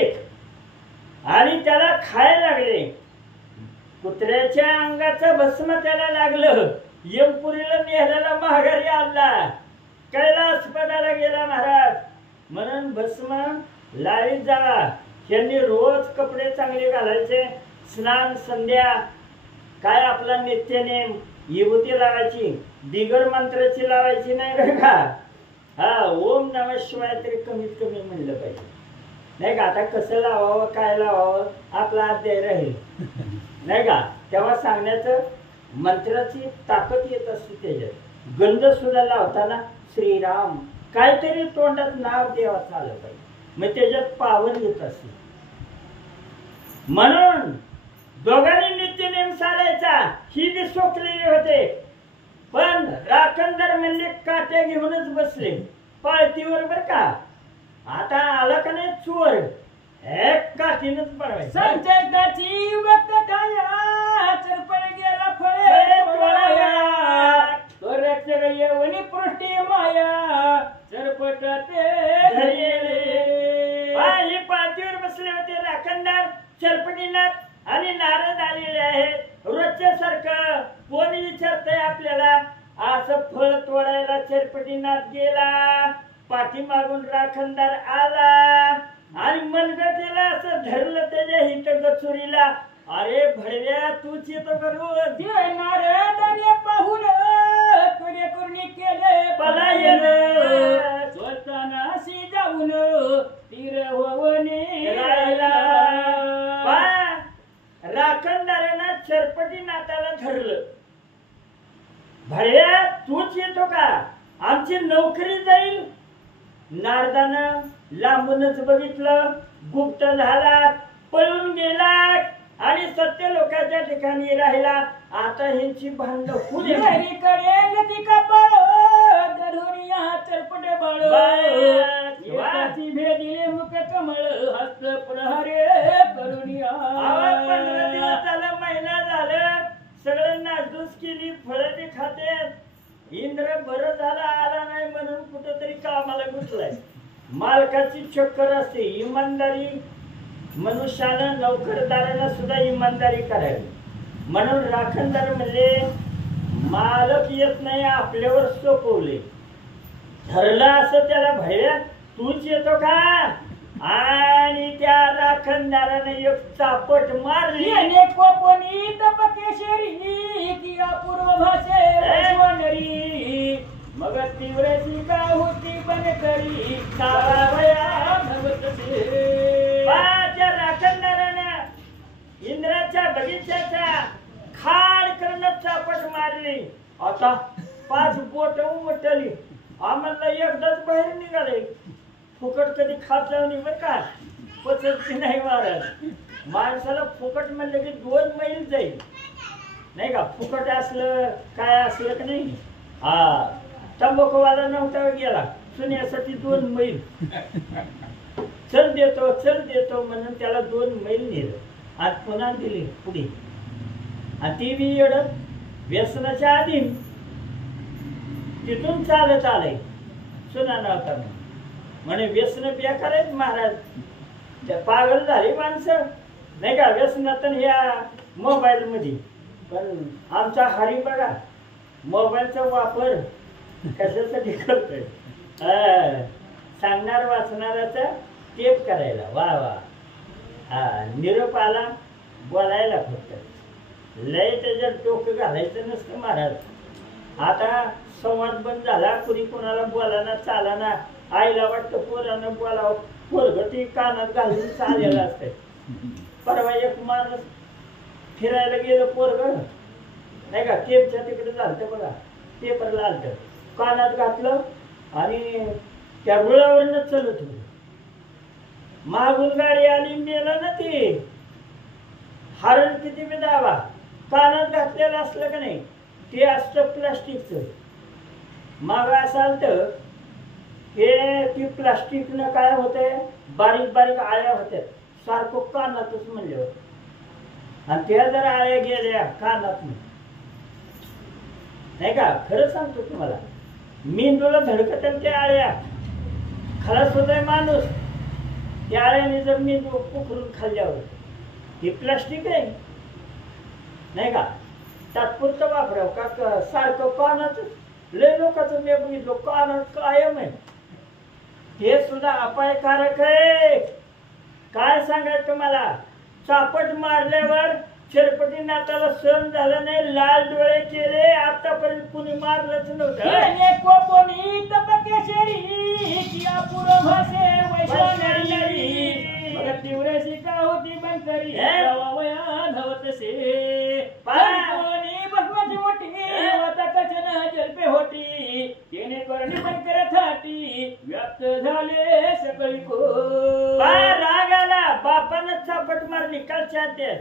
आणि त्याला खायला लागले. कुत्र्याच्या अंगाचं भस्म त्याला लागलं. यमपुरीला नेहल्याला माघारी आणला, कैलासपदाला गेला महाराज. म्हणून भस्म लावीत जावा. यांनी रोज कपडे चांगले घालायचे, स्नान संध्या काय आपला नित्यनेम. विभूती लावायची, बिगर मंत्राची लावायची नाही बरं का. हा, ओम नमः शिवाय तरी कमीत कमी म्हणलं पाहिजे, नाही का. आता कसं लावावं, काय लावावं, आपला अध्याय राहील, नाही का. तेव्हा सांगण्याचं मंत्राची ताकद येत असते. त्याच्यात गंध सुद्धा लावताना श्रीराम काहीतरी तोंडात नाव देवाचं आलं पाहिजे, मग त्याच्यात पावन येत असते. म्हणून दोघांनी नित्यनेम सारायचा. ही बी सोकलेले होते, पण राखणदार म्हणले काट्या घेऊनच बसले पाळतीवर बर का. आता आला का नाही चोर, एक काठीनच पडवायचं. संचकाची चरपण गेला फळे तो रक्षक येवनी पृष्ठी माया चरपट ही पाळतीवर बसले होते राखणदार, चरपटीनाथ आणि नारद आलेले आहेत. रोजच्या सारखं कोणी विचारतंय आपल्याला. असं फळ तोडायला चरपटीनाथ गेला, पाठीमागून राखणदार आला आणि मनगटीला असं धरलं त्याच्या हित गचुरीला. अरे भडव्या तूच येतो करू नारदाने पाहून तुझे कुर्णी केले पलायन. स्वतःनाशी जाऊन तीर होवने राहिला. राखणदारानं चरपटीनाथाला धरलं. भडव्या तूच येतो का, आमची नोकरी जाईल. नारदानं लांबूनच बघितलं, गुप्त झाला, पळून गेला आणि सत्य लोकांच्या ठिकाणी राहिला. आता ह्यांची भांड फुले चरपट बाळ भेदिले मुख कमळ हस्त प्रहारे करुनिया. 15 दिवस झालं, महिना झालं, सगळं नासधूस केली, फळं ते खाते. इंद्र बरं झाला आला नाही म्हणून कुठंतरी कामाला घुसलाय. मालकाची चक्कर असते. इमानदारी मनुष्यानं, नोकरदारानं सुद्धा इमानदारी करावी. म्हणून राखणदार म्हणजे मालक येत नाही, आपल्यावर सोपवले. धरला असं त्याला भया तूच येतो का, आणि त्या राखणदाराने एक चापट मारली. कोपणी तपकेशरी की अपूर्व भाषे मग तीव्रची का होती पण करी त्या राखणदारानं इंद्राच्या बगीच्याचा खाड करणं चापट मारली. आता 5 बोट उमटली आम्हाला एकदाच बाहेर निघाले. फुकट कधी खात जाऊ नये बरं का, पचत नाही महाराज. माणसाला फुकट म्हणलं की 2 मैल जाईल नाही का. फुकट असलं काय असलं की नाही. हा तंबाखूवाला नव्हता गेला सुन्यासाठी 2 मैल. चल देतो म्हणून त्याला 2 मैल नेलं आज पुन्हा दिली पुढे. आणि ती बी एवढं व्यसनाच्या आधी तिथून चालत आलंय. सुना नव्हता म्हणे व्यसन बेकार आहेत महाराज. त्या पागल झाली माणसं नाही का व्यसनात ह्या मोबाईल मध्ये. पण आमचा हरी बघा मोबाईलचा वापर कशासाठी करतोय. सांगणार वाचणाराचा टेप करायला. वा वा. हा निरोप आला बोलायला फक्त. लय त्याच्यात डोकं घालायचं नसतं महाराज. आता संवाद बंद झाला. कुणी कोणाला बोलाना चालाना. आईला वाटतं पोरानं बोलावं. पोरगटी कानात घालून चाललेलं असतंय. परवा एक माणूस फिरायला गेलं पोरग नाही का. टेपच्या तिकडे झालं बघा. पेपरला आलत कानात घातलं आणि त्या रुळावरनं चलत होत. मागून गाडी आली नेलं ना ते. हरण किती बी दावा कानात घातलेलं असलं का नाही ते असतं प्लास्टिकचं. माग असाल तर हे ती प्लास्टिकनं काय होतंय बारीक बारीक आळ्या होत्या सारखं कानातच म्हणल्यावर. आणि त्या जर आळ्या गेल्या कानात नाही का. खरं सांगतो तुम्हाला मेंदूला धडकत त्या आळ्या. खलास होतोय माणूस त्या आळ्याने जर मेंदू पोखरून खाल्ल्यावर. हे प्लास्टिक आहे नाही का. तात्पुरतं वापरावं का सारखं कानाच. लय लोकांचं मी बघितलं कानात कायम आहे. हे सुद्धा अपायकारक आहे. काय सांगायचं तुम्हाला. चापट मारल्यावर चिरपटी नाताला सहन झालं नाही. लाल डोळे केले. आतापर्यंत कुणी मारलंच नव्हतं. तीव्र शिका होती बंकरी धावतसे बसवाची मोठी कचन जलपे होती. तिने करणी बंकर थाटी व्याप्त झाले सगळी राग आला. बापानं चापट मारली कालच्या ते.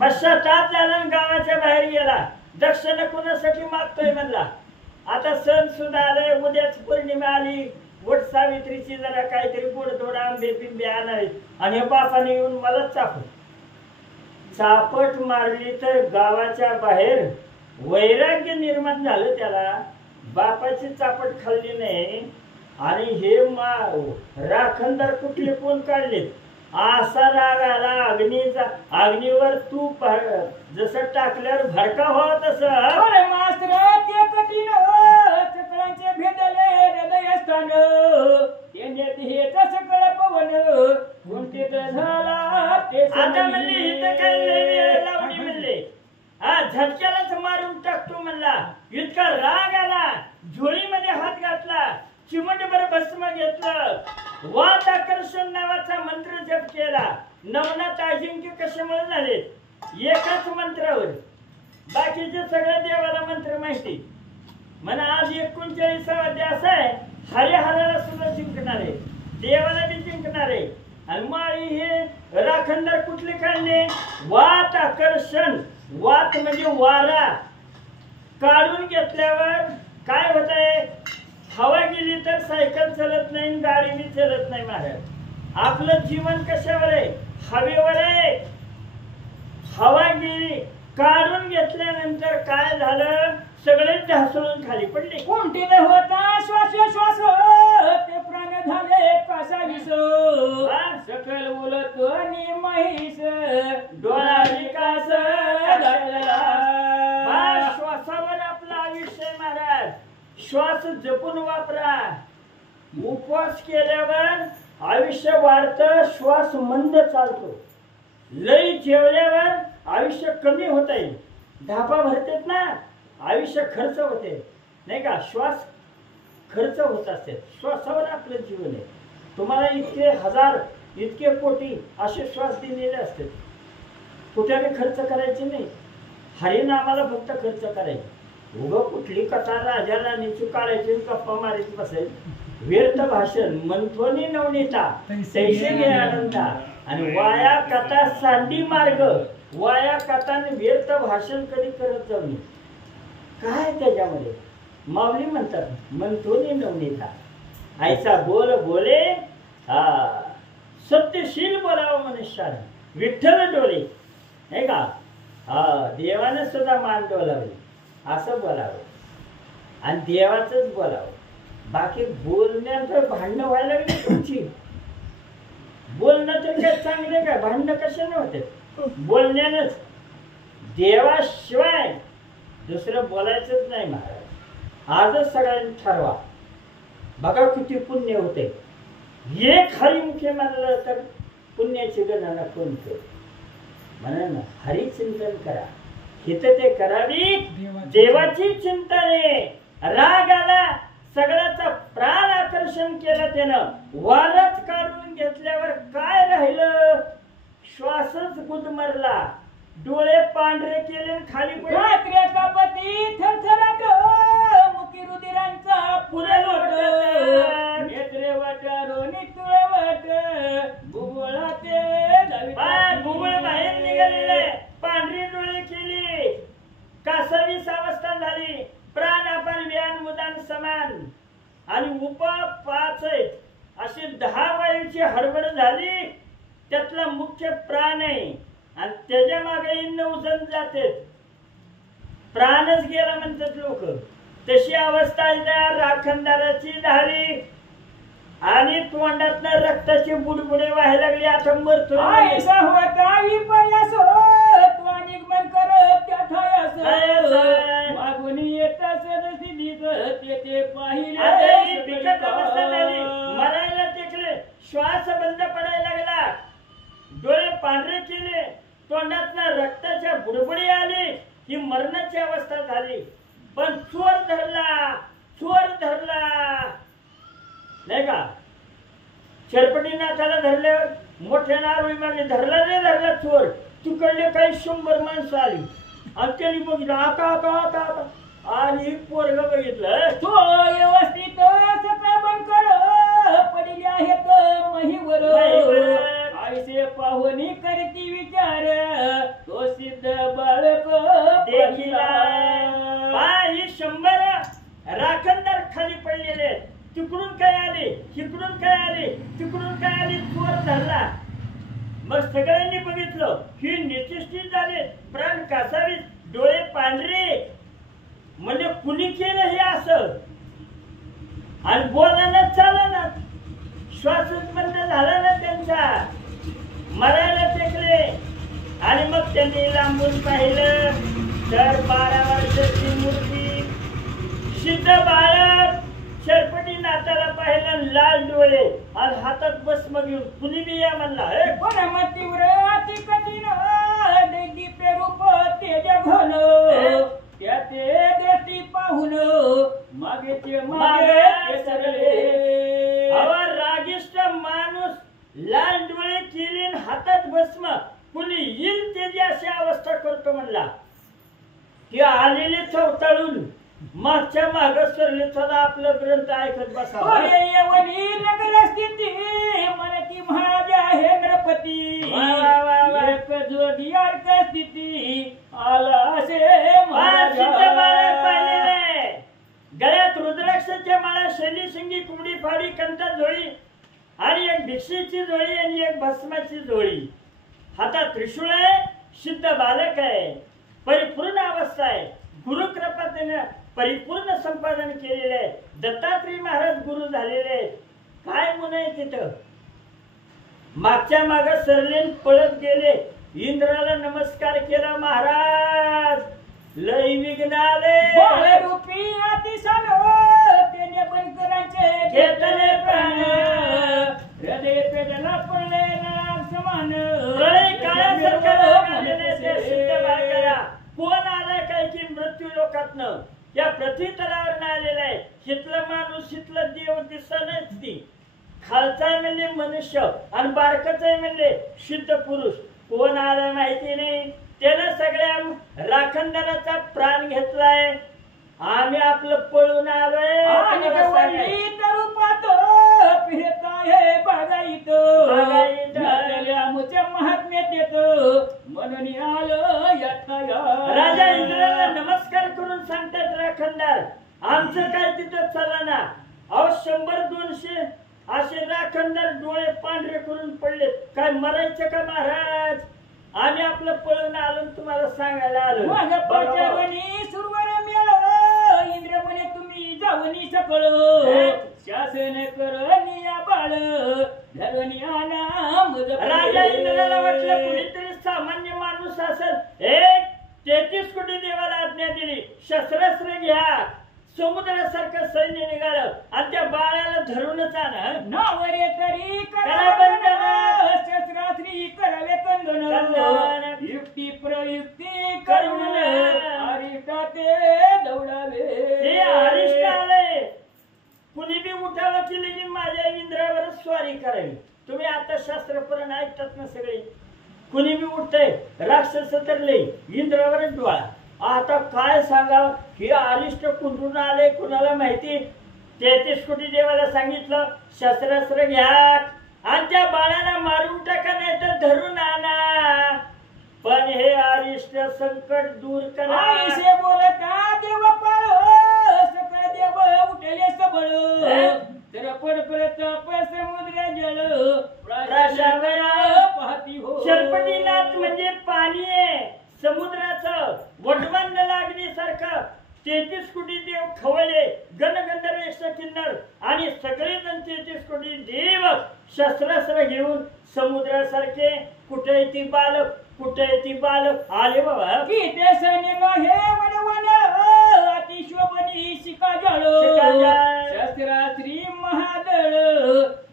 पश्चाताप झाला गावाच्या बाहेर गेला. दक्षिण कुणासाठी मागतोय म्हणला. आता सण सुद्धा आले. उद्याच पौर्णिमा आली. वट सावित्रीची जरा काहीतरी गोडधोड आंबे बिंबे आणावे. आणि बापाने येऊन मला चापट मारली तर गावाच्या बाहेर वैराग्य निर्माण झालं त्याला. बापाची चापट खाल्ली नाही आणि हे राखणदार कुठले कोण काढले. असा राग आला अग्नीचा. अग्नीवर तूप जसं टाकल्यावर भडका व्हावा तसं. मास्तर ते कठीण सकळांचे भेदले हृदय स्थान. हे सकळ पवन गुंठित झाला ते. आता म्हणले इथं काय लावणी म्हणले. हा झटक्यालाच मारून टाकतो म्हणला. इतका राग आला. झोळीमध्ये हात घातला. चिमटभर भस्म घेतलं. वात आकर्षण नावाचा मंत्र जप केला. नवनाथ अजिंक्य कशामुळे झाले एकाच मंत्रावर. बाकीचे सगळ्या देवाला मंत्र माहिती. म्हणा आज 39वा अध्याय आहे. हरिहराला सुद्धा जिंकणार आहे. देवाला बी जिंकणार आहे. आणि माळी हे राखणदार कुठले काढले. वात आकर्षण. वात म्हणजे वारा. काढून घेतल्यावर काय होत आहे. हवा गेली तर सायकल चलत नाही. गाडी बी चलत नाही महाराज. आपलं जीवन कशावर आहे हवेवर आहे. हवा गेली काढून घेतल्यानंतर काय झालं सगळे ढासळून खाली पडले. कुंठित होता श्वास ते प्राण झाले कसा विस. सकल उलट महिष डोळा विकास. श्वासावर आपलं आयुष्य महाराज. श्वास जपून वापरा. उपवास केल्यावर आयुष्य वाढतं. श्वास मंद चालतो. लई जेवल्यावर आयुष्य कमी होत आहे. धापा भरतेत ना आयुष्य खर्च होते नाही का. श्वास खर्च होत असते. श्वासावर आपलं जीवन आहे. तुम्हाला इतके हजार इतके कोटी असे श्वास दिलेले असते. कुठे खर्च करायचे नाही. हरिनामाला फक्त खर्च करायचे. उगं कुठली कथा राजाला निचू काढायची गप्पा मारीत बसेल. व्यर्थ भाषण मंथोनी नवनीता तैसे घे आनंदा. आणि वाया कथा सांडी मार्ग, वाया कथा व्यर्थ भाषण कधी करत जाऊ नये. काय त्याच्यामध्ये माऊली म्हणतात मंथोनी नवनीता ऐसा बोल बोले सत्यशील बोलावं मनुष्याने. विठ्ठल डोळे हे का देवाने सुद्धा मान डोलावे असं बोलावं आणि देवाचंच बोलावं. बाकी बोलण्याचं भांडणं व्हायला लागली तुमची. बोलणं तर काय चांगलं काय, भांडणं कशाने होते? बोलण्यानंच. देवाशिवाय दुसरं बोलायचंच नाही महाराज. आजच सगळ्यांनी ठरवा. बघा किती पुण्य होते. एक हरिमुखे मानलं तर पुण्याची गणना कोण केली. म्हणून हरिचिंतन करा. हितं ते करावी देवाची चिंतने. राग आला सगळ्याचा प्राण आकर्षण केलं त्यानं. वारच काढून घेतल्यावर काय राहिलं? श्वासच गुदमरला. डोळे पांढरे केले खाली पडले. कापती थरथराट मुखी रुधिरांचा पुरे लोट. नेत्रे वाटारो नितुळे वाट भुवळाते भुवळ बाहेर निघालेले. पांढरी डोळे केली. कासावीस अवस्था झाली. प्राण आपण व्यान मुदान समान. आणि उपा 5 आहेत. अशी 10 वायूची हडबड झाली. त्यातला मुख्य प्राण आहे आणि त्याच्या मागे 9 जण जाते. प्राणच गेला म्हणतात लोक. तशी अवस्था राखणदाराची झाली आणि तोंडातनं रक्ताची बुडबुडे व्हायला लागली. आता मरतो मागून येत ते पाहिले. मरायला टेकले. श्वास बंद पडायला लागला. डोळे पांढरे केले. तोंडातनं रक्ताच्या बुडबुडी आली. ही मरणाची अवस्था झाली. पण चोर धरला, चोर धरला नाही का. चरपटीनाथाला धरल्यावर मोठ्या नारळी मागे धरला नाही धरला चोर. तिकडले काही 100 माणसं आली आणि त्यांनी बघितलं. आता आता आता आता आणि पोरग बघितलं. तो व्यवस्थित सकाळ बंद कर पडले आहेत महीवर. आयसे पाहुणी करती विचार तो सिद्ध बाळक देखीला. 100 राखणदार खाली पडलेले. तिकडून काय आले, इकडून काय आले, तिकडून काय आले. चोर धरला. मग सगळ्यांनी बघितलं ही निश्चित झाले. प्राण कासावीस, डोळे पांढरे. म्हणजे कुणी केलं हे असं. आणि बोलायला चाललं ना. श्वासच बंद झाला ना त्यांचा. मरायला टेकले. आणि मग त्यांनी लांबून पाहिलं तर 12 वर्षाची मूर्ती सिद्ध बाळक चरपटीनाथाला पाहिलं. लाल डोळे आणि हातात भस्म घेऊन कुणी बी या म्हणला. परम तीव्र अति कठीण दैदिप्य रूप तेज घन. त्या ते दृष्टी पाहून मागे मागे सरले. रागिष्ट माणूस लाल डोळे केले हातात भस्म. कुणी येईल त्याची अशी अवस्था करतो म्हणला. की आलेले चवताळून मागच्या माग सरले. सदा आपलं ग्रंथ ऐकत बसा. स्थिती मनती माझ्या हेंद्रपती. एक जोगी अर्क स्थिती आला असे पाहिलेले. गळ्यात रुद्राक्षाच्या माळा, शैली शिंगी, कुंबडी फाडी, कंठात झोळी आणि एक भिक्षेची झोळी आणि एक भस्माची झोळी. हातात त्रिशूळ आहे. सिद्ध बालक आहे. परिपूर्ण अवस्था आहे. गुरुकृपा त्याने परिपूर्ण संपादन केलेले आहे. दत्तात्रय महाराज गुरु झालेले आहेत. काय म्हणून आहे तिथं. मागच्या माग सरले पळत गेले. इंद्राला नमस्कार केला. महाराज लय विघ्न आले. रूपी अतिशन त्याने बनकरांचे घेतले प्राण. हृदय पेटला पडले नाग समान. कोण आलाय काय की मृत्यू लोकातनं या पृथ्वी तलावर आलेला आहे. शितलं माणूस शितलं देव दिसणच ती. खालचा म्हणले मनुष्य आणि बारकच आहे म्हणले शुद्ध पुरुष. कोण आला माहिती नाही. त्यानं सगळ्या राखणदाराचा प्राण घेतलाय. आम्ही आपलं पळून आलोय आणि तुम्हाला सांगायचं. गवळणी रूपात फिरत आहे बागाईत बागाईत. आमच्या महात्म्यात येत म्हणून आलं यथाया. राजा इंद्राला नमस्कार करून सांगतात राखणदार, आमचं काय तिथं चला ना. अहो 100-200 असे राखणदार डोळे पांढरे करून पडले. काय मरायचं का महाराज? आम्ही आपलं पळून आलो तुम्हाला सांगायला आलो. मग पचावणी सुरवर मिळालं इंद्र म्हणे तुम्ही जावनी सकळ शासन करणी बाळ धरणी आना मज. राजा इंद्राला वाटलं कुणीतरी सामान्य माणूस असेल. एक 33 कोटी देवाला आज्ञा दिली, शस्त्रास्त्र घ्या. समुद्रासारखं सैन्य निघालं आणि त्या बाळाला धरूनच आणा. नावरे तरी करा बंधन. शस्त्रास्त्री करावे कंदन कंदन. युक्ती प्रयुक्ती करून अरिष्टाते दौडावे. हे अरिष्ट आले. कुणी बी उठावं केली की माझ्या इंद्रावरच स्वारी करावी. तुम्ही आता शास्त्रपुराण ऐकतात ना सगळे. कुणी बी उठतंय राक्षस तर लई इंद्रावरच डोळा. आता काय सांगावं, हे अरिष्ट कुठून आले कुणाला माहिती. 33 कोटी देवाला सांगितलं शस्त्रास्त्र घ्या आणि त्या बाळाला मारून टाका नाही तर धरून आणा. पण हे अरिष्ट संकट दूर करा. आईशे बोलता देव पाळ सकळ देव उठले सबळ तर परतप समुद्र जल प्राशावर पाहती हो. शर्पटीनाथ म्हणजे पाणी आहे समुद्राचं. वटबंध लागण्यासारखं 33 कोटी देव खवळले. गणगंधर्व किन्नर आणि सगळेजण 33 कोटी देव शस्त्रास्त्र घेऊन समुद्रासारखे कुठे ती बालक कुठे ती बालक आले बाबा. की ते सैन्य हे वडवण अतिशोभनी शिका जळ शस्त्रास्त्री महादळ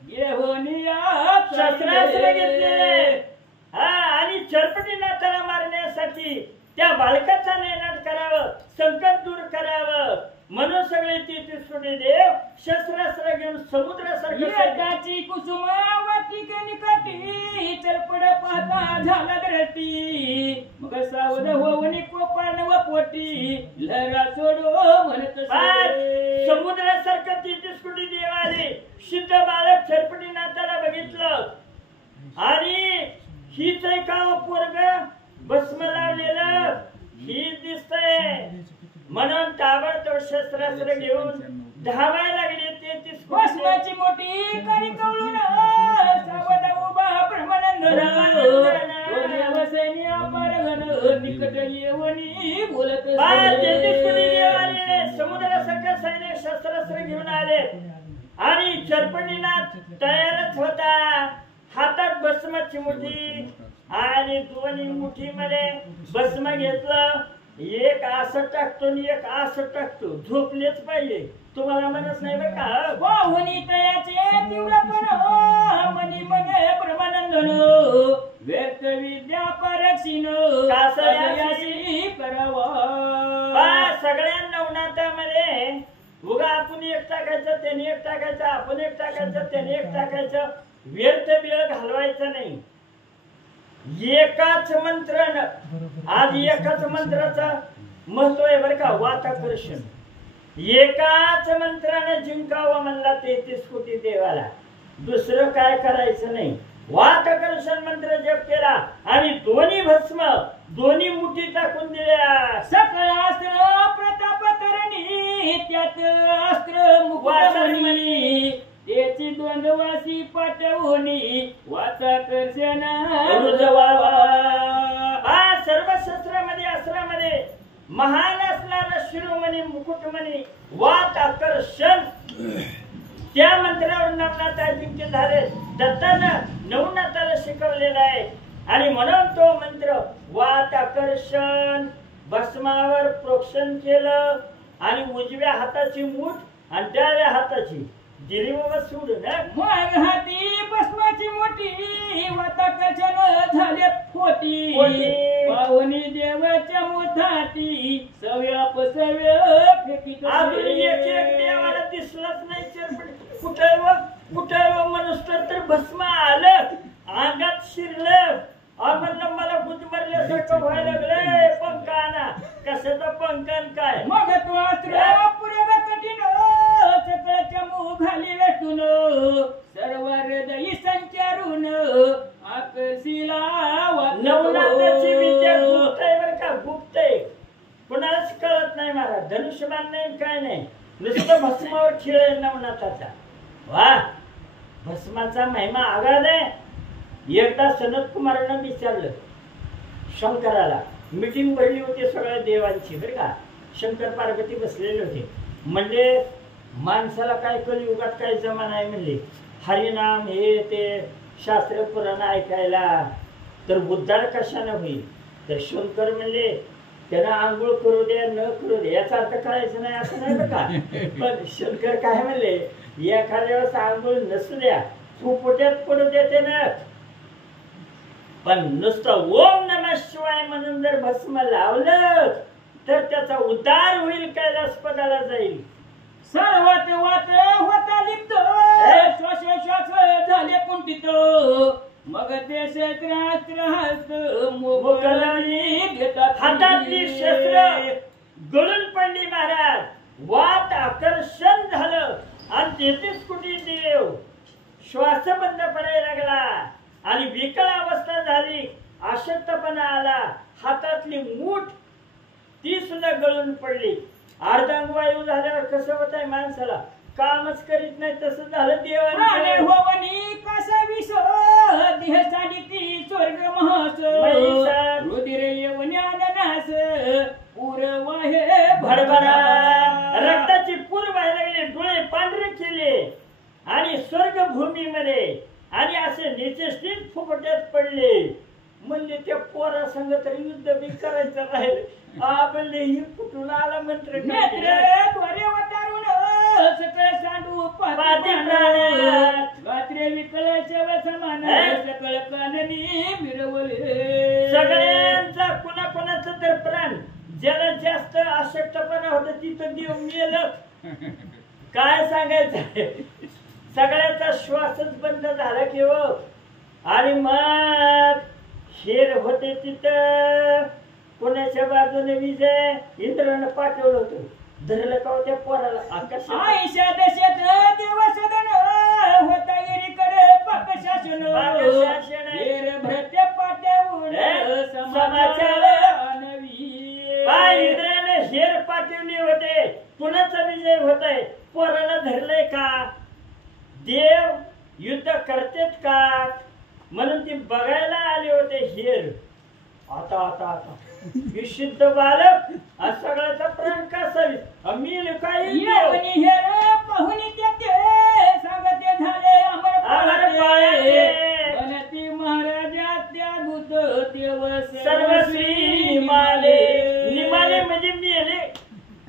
घेऊनिया शस्त्रास्त्र घेतलेले. हा आणि शर्पटीनाथाला मारण्यासाठी त्या बालकाचा नयनाट करावं, संकट दूर करावं म्हणून सगळे 33 कोटी देव शस्त्रास्त्र घेऊन समुद्रासारखी कुसुम वाटिक निकटी चलपड पाहता झाला दरटी. मग सावध होवनी कोपान व पोटी लहरा सोडो म्हणत समुद्रासारखं 33 कोटी देव आले. सिद्ध बालक शर्पटीनाथाला बघितलं आणि हीच आहे का पोरग भस्म लावलेलं ही दिसतंय म्हणून ताबडतोब शस्त्रास्त्र घेऊन धावायला लागले. 33 भस्माची मोठी करी कवळून सावध उभा ब्रह्मानंद सैन्य परगण निकट येवनी बोलत. 33 कोटी देव आले. समुद्रासारखं सैन्य शस्त्रास्त्र घेऊन आले आणि शर्पटीनाथ तयारच होता. हातात भस्माची मुठी आणि दोन्ही मुठीमध्ये भस्म घेतलं. एक असं टाकतो आणि एक असं टाकतो. झोपलेच पाहिजे. तुम्हाला म्हणत नाही बरं का. वाहुनी तयाचे तीव्रपण मनी मने ब्रह्मानंदन व्यक्त विद्या परीक्षिन कासयासी करावा. सगळ्या नवनाथामध्ये उगा आपण एक टाकायचं त्याने एक टाकायचं आपण एक टाकायचं त्याने एक टाकायचं. व्यर्थ वेळ घालवायचा नाही. एकाच मंत्रानं आज एकाच मंत्राचं महत्व आहे बरं का. वाताकर्षण एकाच मंत्रानं जिंकावं म्हणला 33 कोटी देवाला. दुसरं काय करायचं नाही. वाताकर्षण मंत्र जप केला आणि दोन्ही भस्म दोन्ही मुठी टाकून दिल्या. सकळ अस्त्र प्रताप तरणी त्यात अस्त्र मुकुटमणी त्याची द्वंद्वासी पाठवणी वाताकर्षण रुजवावा. सर्व शस्त्रामध्ये अस्त्रामध्ये महान असणारा शिरोमणी मुकुटमणी वात आकर्षण त्या मंत्रावर नवनाथ अजिंक्य झाले. दत्तानं नवनाथाला शिकवलेला आहे आणि म्हणून तो मंत्र वात आकर्षण भस्मावर प्रोक्षण केलं आणि उजव्या हाताची मूठ आणि डाव्या हाताची दिली बाबा सोडून. मग हाती भस्माची मोठी वाताकर्षण झाले फोटी पाहुणी देवाच्या मुठाती सव्याप सव्य फेकीत. अजून एक देवाला दिसलाच नाही. कुठं मनुष्य तर भस्म आलं अंगात शिरलं. म्हणलं मला गुदमरल्यासारखं व्हायला लागलंय. पंखाना कशाचा पंखान काय. मग तो अस्त्र तिथं भस्मावर खेळ आहे नवनाथाचा. वा, भस्माचा महिमा आगाध आहे. एकदा सनत कुमारांना विचारलं शंकराला, मीटिंग भरली होती सगळ्या देवांची बरं का, शंकर पार्वती बसलेले होते. म्हणजे माणसाला काय कलियुगात काय जमाना आहे म्हणले, हरिनाम हे ते शास्त्र पुराण ऐकायला, तर उद्धार कशाने होईल. तर शंकर म्हणले त्यांना आंघोळ करू द्या न करू द्या याचा अर्थ करायचं नाही असं नाही बरं का. पण शंकर काय म्हणले, एखाद्या वेळेस आंघोळ नसू द्या, तू पोट्यात पडू द्या ते ना, पण नुसतं ओम नमः शिवाय म्हणून जर भस्म लावलं तर त्याचा उद्धार होईल, कैलासपदाला जाईल. सर्वात वात होता लिप्त, श्वासोश्वास झाले कुंठित, मग देश त्रास मोकळी घेतात हातातली शस्त्र गळून पडली महाराज. वात आकर्षण झालं आणि 33 कोटी देव श्वास बंद पडायला लागला आणि विकळ अवस्था झाली. अशक्तपणा आला. हातातली मूठ ती सुद्धा गळून पडली. अर्धांगवायू झाल्यावर कसं होत आहे माणसाला, कामच करीत नाही तसं झालं. देवाने होवनी कसा विष देहासाठी ती स्वर्ग महस, रुधिर येवण्यास पूर्व हे भरभरा रक्ताची पूर व्हायला लागली, डोळे पांढरे केले आणि स्वर्ग भूमीमध्ये आणि असे निचेष्टीत फुफट्यात पडले. म्हणजे त्या पोरा संग तरी युद्ध बी करायचं राहील. म्हणले ही कुठून आला मंत्र, द्वारे वतारून सकळ सांडू रात्री विकळाच्या समान सकळ काननी मिरवले. सगळ्यांचा कोणाकोणाचा तर प्राण, ज्याला जास्त अशक्तपणा होता तिथं देव मेलं. काय सांगायचं, सगळ्याचा श्वासच बंद झाला की हो. आणि मग शेर होते तिथं, कोणाच्या बाजूने विजय इंद्रानं पाठवलं होतं. धरलं का त्या पोराला आकाश आयशा दशेत देव सदन होता येरीकडे पाक शासन भ्रत्या पाट्यावून समाचार इंद्राने शेर पाठवले होते. कुणाचा विजय होत आहे, पोराला धरलंय का, देव युद्ध करतेत का, म्हणून ती बघायला आले होते हेर. आता आता आता विशुद्ध बालक आज सगळ्याचा प्राण कसावी अमील काही हेर पाहुणी ते सांगते झाले अमर पाळते महाराजा त्या दूत देव सर्वश्री निमाले. निमाले म्हणजे मेले,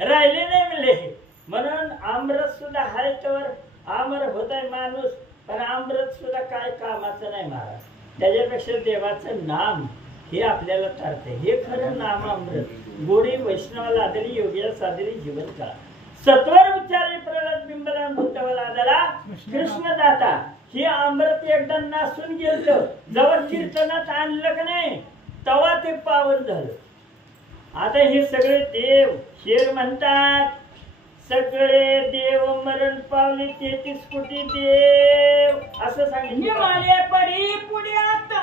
राहिले नाही म्हणले. म्हणून अमृत सुद्धा हाय तर अमर होत आहे माणूस, पण अमृत सुद्धा काय कामाचं नाही महाराज. त्याच्यापेक्षा देवाचं नाम हे आपल्याला ठरते. हे खरं नाम अमृत. गोडी वैष्णवाला आदरी, योग्या सादरी जीवन काळ. सत्वर उच्चारे प्रल्हाद बिंबला बुद्धवाला आदरा कृष्णदाता. हे अमृत एकदा नासून गेलं, जवळ कीर्तनात आणलं का नाही तवा ते पावन झालं. आता हे सगळे देव शेर म्हणतात, सगळे देव मरण पावले 33 कोटी देव असं सांगितलं. माले पडी पुढे आता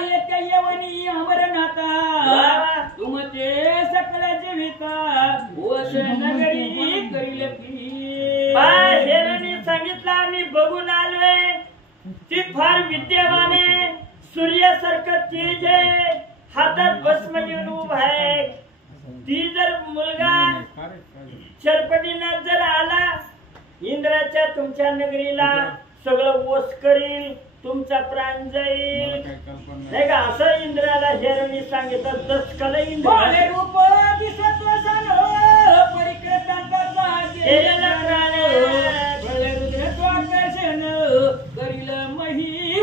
येत्या यवनी अमरनाथा, तुम ते सकल जीविका ओस नगरी करील पी. हेरांनी सांगितलं आम्ही बघून आलोय, ती फार विद्यमान आहे, सूर्यासारखं तेज आहे, हातात भस्म घेऊन उभा आहे. ती जर मुलगा शरपटीनाथ जर आला इंद्राच्या तुमच्या नगरीला, सगळं ओस करील, तुमचा प्राण जाईल नाही का, असं इंद्राला हेरणी सांगितलं. दशकाला इंद्र रूप दिसत करील मही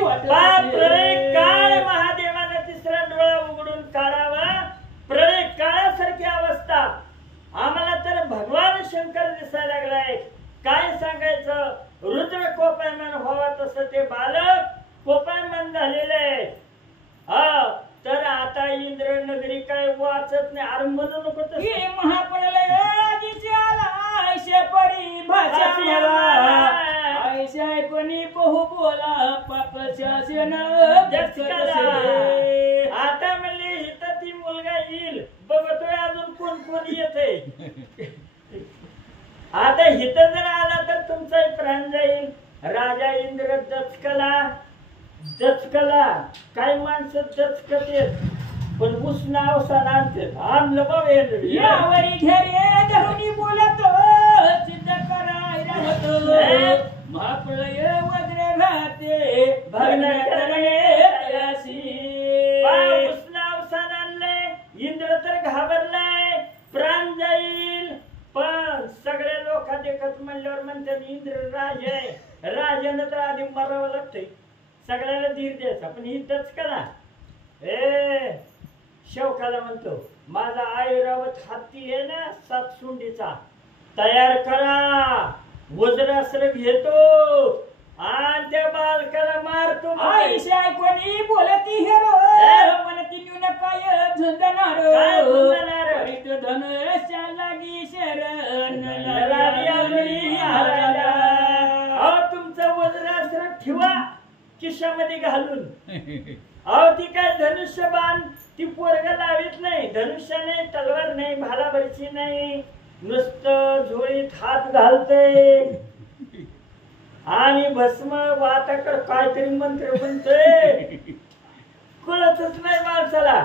प्रलय काळ महादेवाला तिसरा डोळा उघडून काढावा. प्रलय काळासारखी अवस्था आम्हाला तर भगवान शंकर दिसायला लागलाय. काय सांगायचं, रुद्र कोपायमान व्हावा तसं ते बालक कोपायमान झालेले आहे. तर आता इंद्र नगरी काय वाचत नाही. अरे म्हणू नको तसे महाप्रलय परी भाषा ऐशा कोणी बहु बोला पाप शासन. आता म्हणले इथं ती मुलगा येईल, बघतोय अजून कोण कोण येते. आता इथं जर आला तर तुमचा प्राण जाईल. राजा इंद्र दचकला. काय माणसं दचकतेत पण उष्ण अवसान आणतात. आणलं बाबा यावरी घेरे धरुनी बोलत सिद्ध करायला होत. महाप्रलय वज्र घाते भग्न करणे तयासी. उष्ण अवसान आणलंय. इंद्र तर घाबरलाय, प्राण जाईल. पण सगळ्या लोक देखत म्हणल्यावर म्हणतात इंद्र राज आहे. राजानं तर आधी मरावं लागतंय. सगळ्याला धीर द्यायचा. पण ही दचकला शौकाला म्हणतो माझा ऐरावत हत्ती आहे ना 7 सोंडीचा, तयार करा. वज्रास्त्र घेतो आणि त्या बालकाला मारतो. आईशी ऐकोनी बोलती हेरो म्हणती न्यून काय झुंजणार धनुष्या लागी शरण. तुमचं वज्रास्त्र ठेवा खिशामध्ये घालून. अहो ती काय धनुष्य बाण ती पोरग लावित नाही. धनुष्य नाही, तलवार नाही, भालाभरची नाही, नुसतं झोळीत हात घालतय आणि भस्म वाताकर काहीतरी मंत्र म्हणतोय. कळतच नाही माणसाला.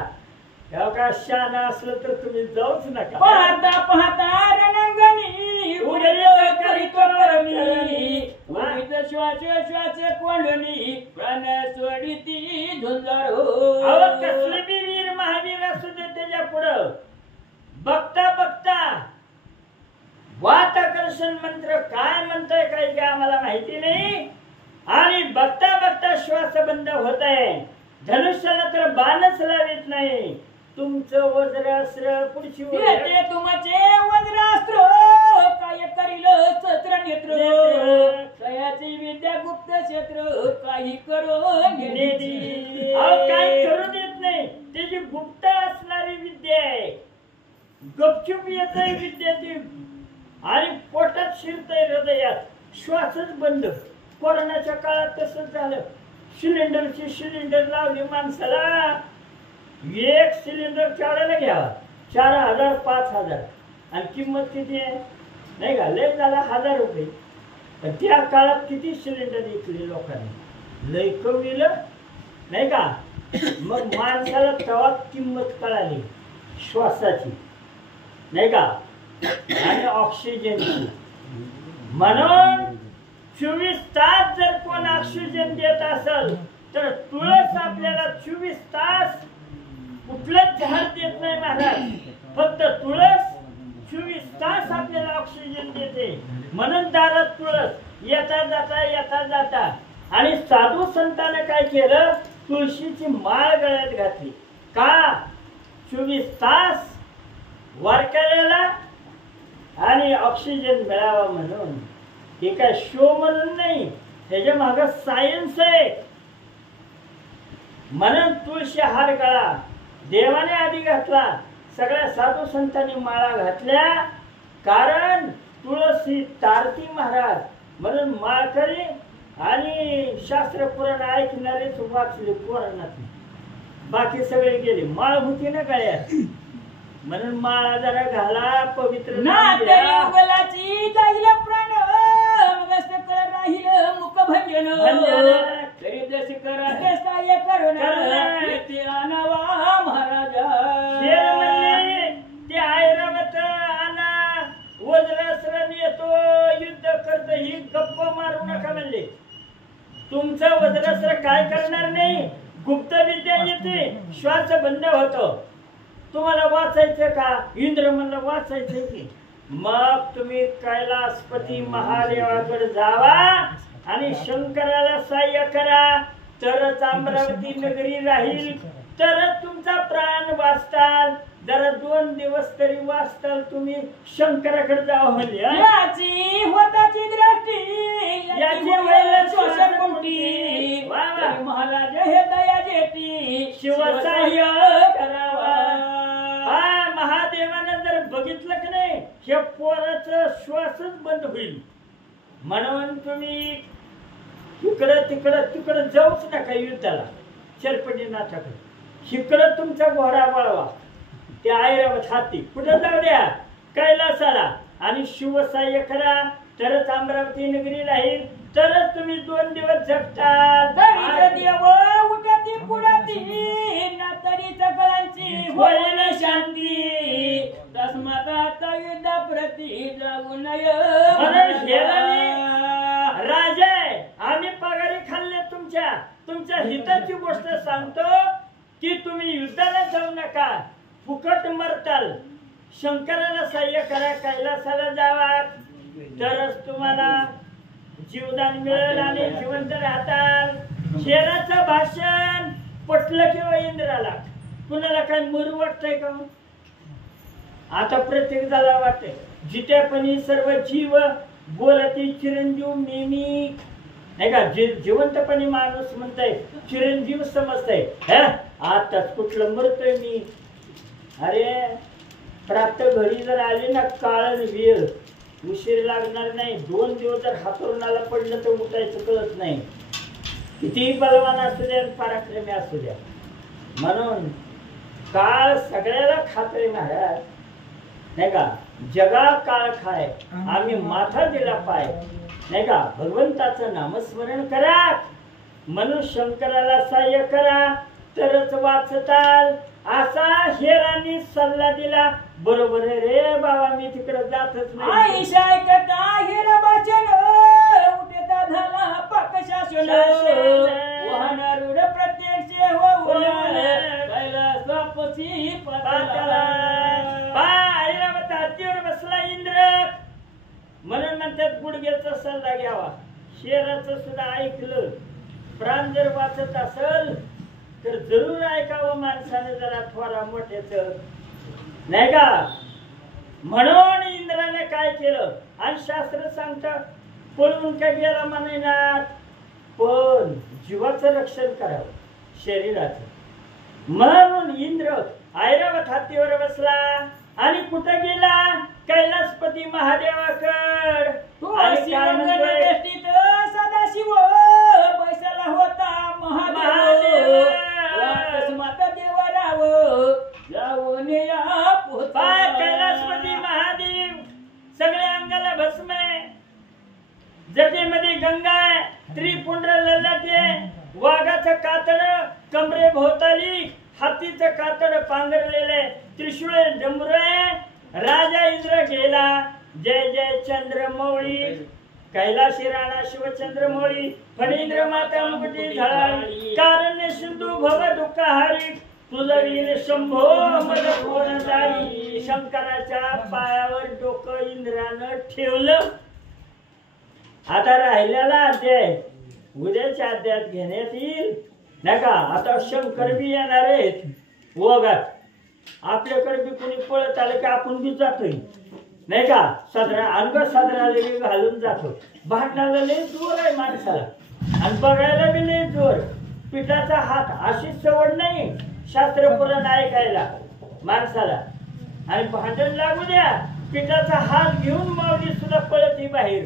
का शान असलं तर तुम्ही जाऊच नका. पाहता पाहता रणंगणी उडत करीत परमी. उडीत श्वास श्वास कोंडणी प्राण सोडिती झुंजार अहो कसले बी वीर महावीर असू दे त्याच्या पुढं बघता बघता वाताकर्षण मंत्र काय म्हणतोय काही काय आम्हाला माहिती नाही. आणि बघता बघता श्वास बंद होत आहे. धनुष्याला तर बाणच लावित नाही. तुमचं वज्रास्त्र पुढची येते तुमचे वज्रास्त्र काय करील सत्र नेत्र. कयाची विद्या गुप्त क्षेत्र काही करो काय करू देत नाही. त्याची गुप्त असणारी विद्या आहे. गपचूप येत विद्या ती आणि पोटात शिरतय हृदयात. श्वासच बंद. कोरोनाच्या काळात तसंच झालं. सिलेंडर लावली माणसाला. एक सिलेंडर केवढ्याला घ्यावा 4,000 5,000 आणि किंमत किती आहे नाही का. लय झाला 1,000 रुपये. पण त्या काळात किती सिलेंडर विकले लोकांनी. लय कविलं नाही का. मग माणसाला तेव्हा किंमत कळाली श्वासाची नाही का आणि ऑक्सिजनची. म्हणून 24 तास जर कोण ऑक्सिजन देत असेल तर तुळस आपल्याला 24 तास कुठलंच झाड देत नाही महाराज. फक्त तुळस 24 तास आपल्याला ऑक्सिजन देते. म्हणून दारात तुळस येता जाता. आणि साधू संतांनी काय केलं तुळशीची माळ गळ्यात घातली. का 24 तास वारकऱ्याला आणि ऑक्सिजन मिळावा म्हणून. हे काय शो म्हणून नाही, त्याच्या माग सायन्स आहे. म्हणून तुळशी हार गळा देवाने आधी घातला. सगळ्या साधू संतांनी माळा घातल्या. कारण तुळशी तारती महाराज. म्हणून माळकरी आणि शास्त्र पुराण ऐकणारेच वाचले पुराणात. बाकी सगळे गेले. माळ होती ना गळ्यात म्हणून माळा जरा घाला पवित्र. नागलाची जाईल प्राण मस्त कर राहील मुख भंजन. तरी जसे करा तेच काय करून ते आणावा महाराजा. ते ऐरावत आणा वज्रास्त्र येतो युद्ध करत. ही गप्प मारू नका म्हणले. तुमचं वज्रास्त्र काय करणार नाही. गुप्त विद्या येते. श्वास बंद होतो. तुम्हाला वाचायचं का. इंद्र म्हणलं वाचायचं की. मग तुम्ही कैलासपती महादेवाकडे जावा आणि शंकराला सहाय्य करा. तरच अमरावती नगरी राहील. तरच तुमचा प्राण वाचताल. जरा 2 दिवस तरी वाचताल तुम्ही. शंकराकडे जावं म्हणजे याची होताची दृष्टी याची वैल शोषण कोणती. महाराज हे दया जेती शिवसहाय्य करावा. महादेवानं जर बघितलं की नाही हे पोराचं श्वासच बंद होईल. म्हणून तुम्ही तिकडं जाऊच नका युद्धाला. चरपटीनाथाकडे इकडं तुमचा घोडा वळवा. ते ऐरावत हाती कुठं जाऊ द्या कैलासाला. आणि शिवसहाय्य करा, तरच अमरावती नगरी राहील, तरच तुम्ही 2 दिवस जगताल. देव उठती पुढती ना तरी सकळांची होईल शांती. तस्मात आता युद्धा प्रती जाऊ नये. म्हणून शेराने राजा आहे, आम्ही पगारी खाल्ले तुमच्या हिताची गोष्ट सांगतो की तुम्ही युद्धाला जाऊ नका, फुकट मरताल. शंकराला सहाय्य करा, कैलासाला जावा, तरच तुम्हाला जीवदान मिळेल आणि जिवंत राहताल. शेराचं भाषण पटलं किंवा इंद्राला कुणाला काय मरू वाटतंय का? आता प्रत्येक जणाला वाटतंय जितेपणी सर्व जीव बोलती चिरंजीव नेहमी, नाही का? जिवंतपणी माणूस म्हणताय चिरंजीव समजताय. आताच कुठलं मरतोय मी? अरे प्राप्त घरी जर आली ना काळ वेळ, उशीर लागणार नाही. 2 दिवस जर हातोरणाला पडलं तर उठायचं कळत नाही. कितीही बलवान असू द्या, पराक्रमी असू द्या. म्हणून काळ सगळ्याला खातोय महाराज, नाही का? जगा काळ खाय, आम्ही माथा दिला पाय, नाही का? भगवंताचं नामस्मरण करा, म्हणून शंकराला सहाय्य करा, तरच वाचताल. असा शेरांनी सल्ला दिला. बरोबर आहे रे बाबा, मी तिकडे जातच नाही. आईशा ऐकता हिरा वाचन उठता झाला पाकशासन. वाहनारूढ प्रत्यक्ष कैलासापशी पाताला. ऐरावत हत्तीवर बसला इंद्र, म्हणून म्हणतात गुडघ्याचा सल्ला घ्यावा. शेराचं सुद्धा ऐकलं. प्राण जर वाचत असल तर जरूर ऐकावं माणसाने जरा थोडा मोठ्याच, नाही का? म्हणून इंद्राने काय केलं? आणि शास्त्र सांगतं पळून काय गेला म्हणणार, पण जीवाचं रक्षण करावं, शरीराचं. म्हणून इंद्र ऐरावत हत्तीवर बसला आणि कुठं गेला? कैलासपती महादेवाकड. सदाशिव बैसाला होता महादेव. माता देवराव जाऊन या कैलासपती महादेव सगळ्या अंगाला भस्म आहे, जटेमध्ये गंगा आहे, त्रिपुंड ललाटे, वाघाचं कातड कमरे भोवताली, हातीचं कातड पांघरलेले, त्रिशूळ डमरू आहे. राजा इंद्र गेला. जय जय चंद्रमौळी, कैलाशी राणा शिवचंद्रमौळी, फणींद्र माता मुकुटी झळाळी, कारण्य सिंधू भव दुःखहारी, तुझवील शंभो मद कोण जाई. शंकराच्या पायावर डोकं इंद्रानं ठेवलं. आता राहिलेला अध्याय उद्याच्या अध्यायात घेण्यात येईल, नाही का? आता शंकर बी येणार आहेत वगात. आपल्याकडे बी कोणी पळत आलं की आपण बी जातोय, नाही का? साधारण अंग साधारण घालून जातो. भांडणाला लय जोर आहे माणसाला आणि बघायला बी लय जोर. पिठाचा हात अशी सवड नाही शास्त्र पुराण ऐकायला माणसाला. आणि भांडण लागू द्या, पिठाचा हात घेऊन माऊली सुद्धा पळती बाहेर,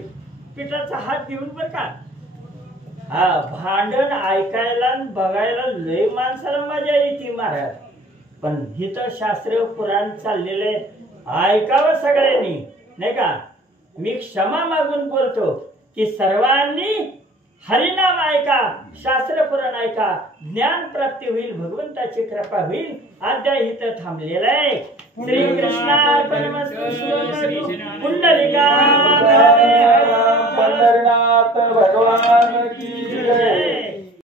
पिठाचा हात घेऊन बर का. हा भांडण ऐकायला बघायला लय माणसाला मजा येते महाराज. पण हिथं शास्त्र पुराण चाललेले ऐकावं सगळ्यांनी, नाही का? मी क्षमा मागून बोलतो की सर्वांनी हरिनाम ऐका, शास्त्र पुराण ऐका, ज्ञान प्राप्ती होईल, भगवंताची कृपा होईल. अध्याय इथं थांबलेला आहे. श्री कृष्णार्पणमस्तु. पुंडलिका पंढरीनाथ भगवान की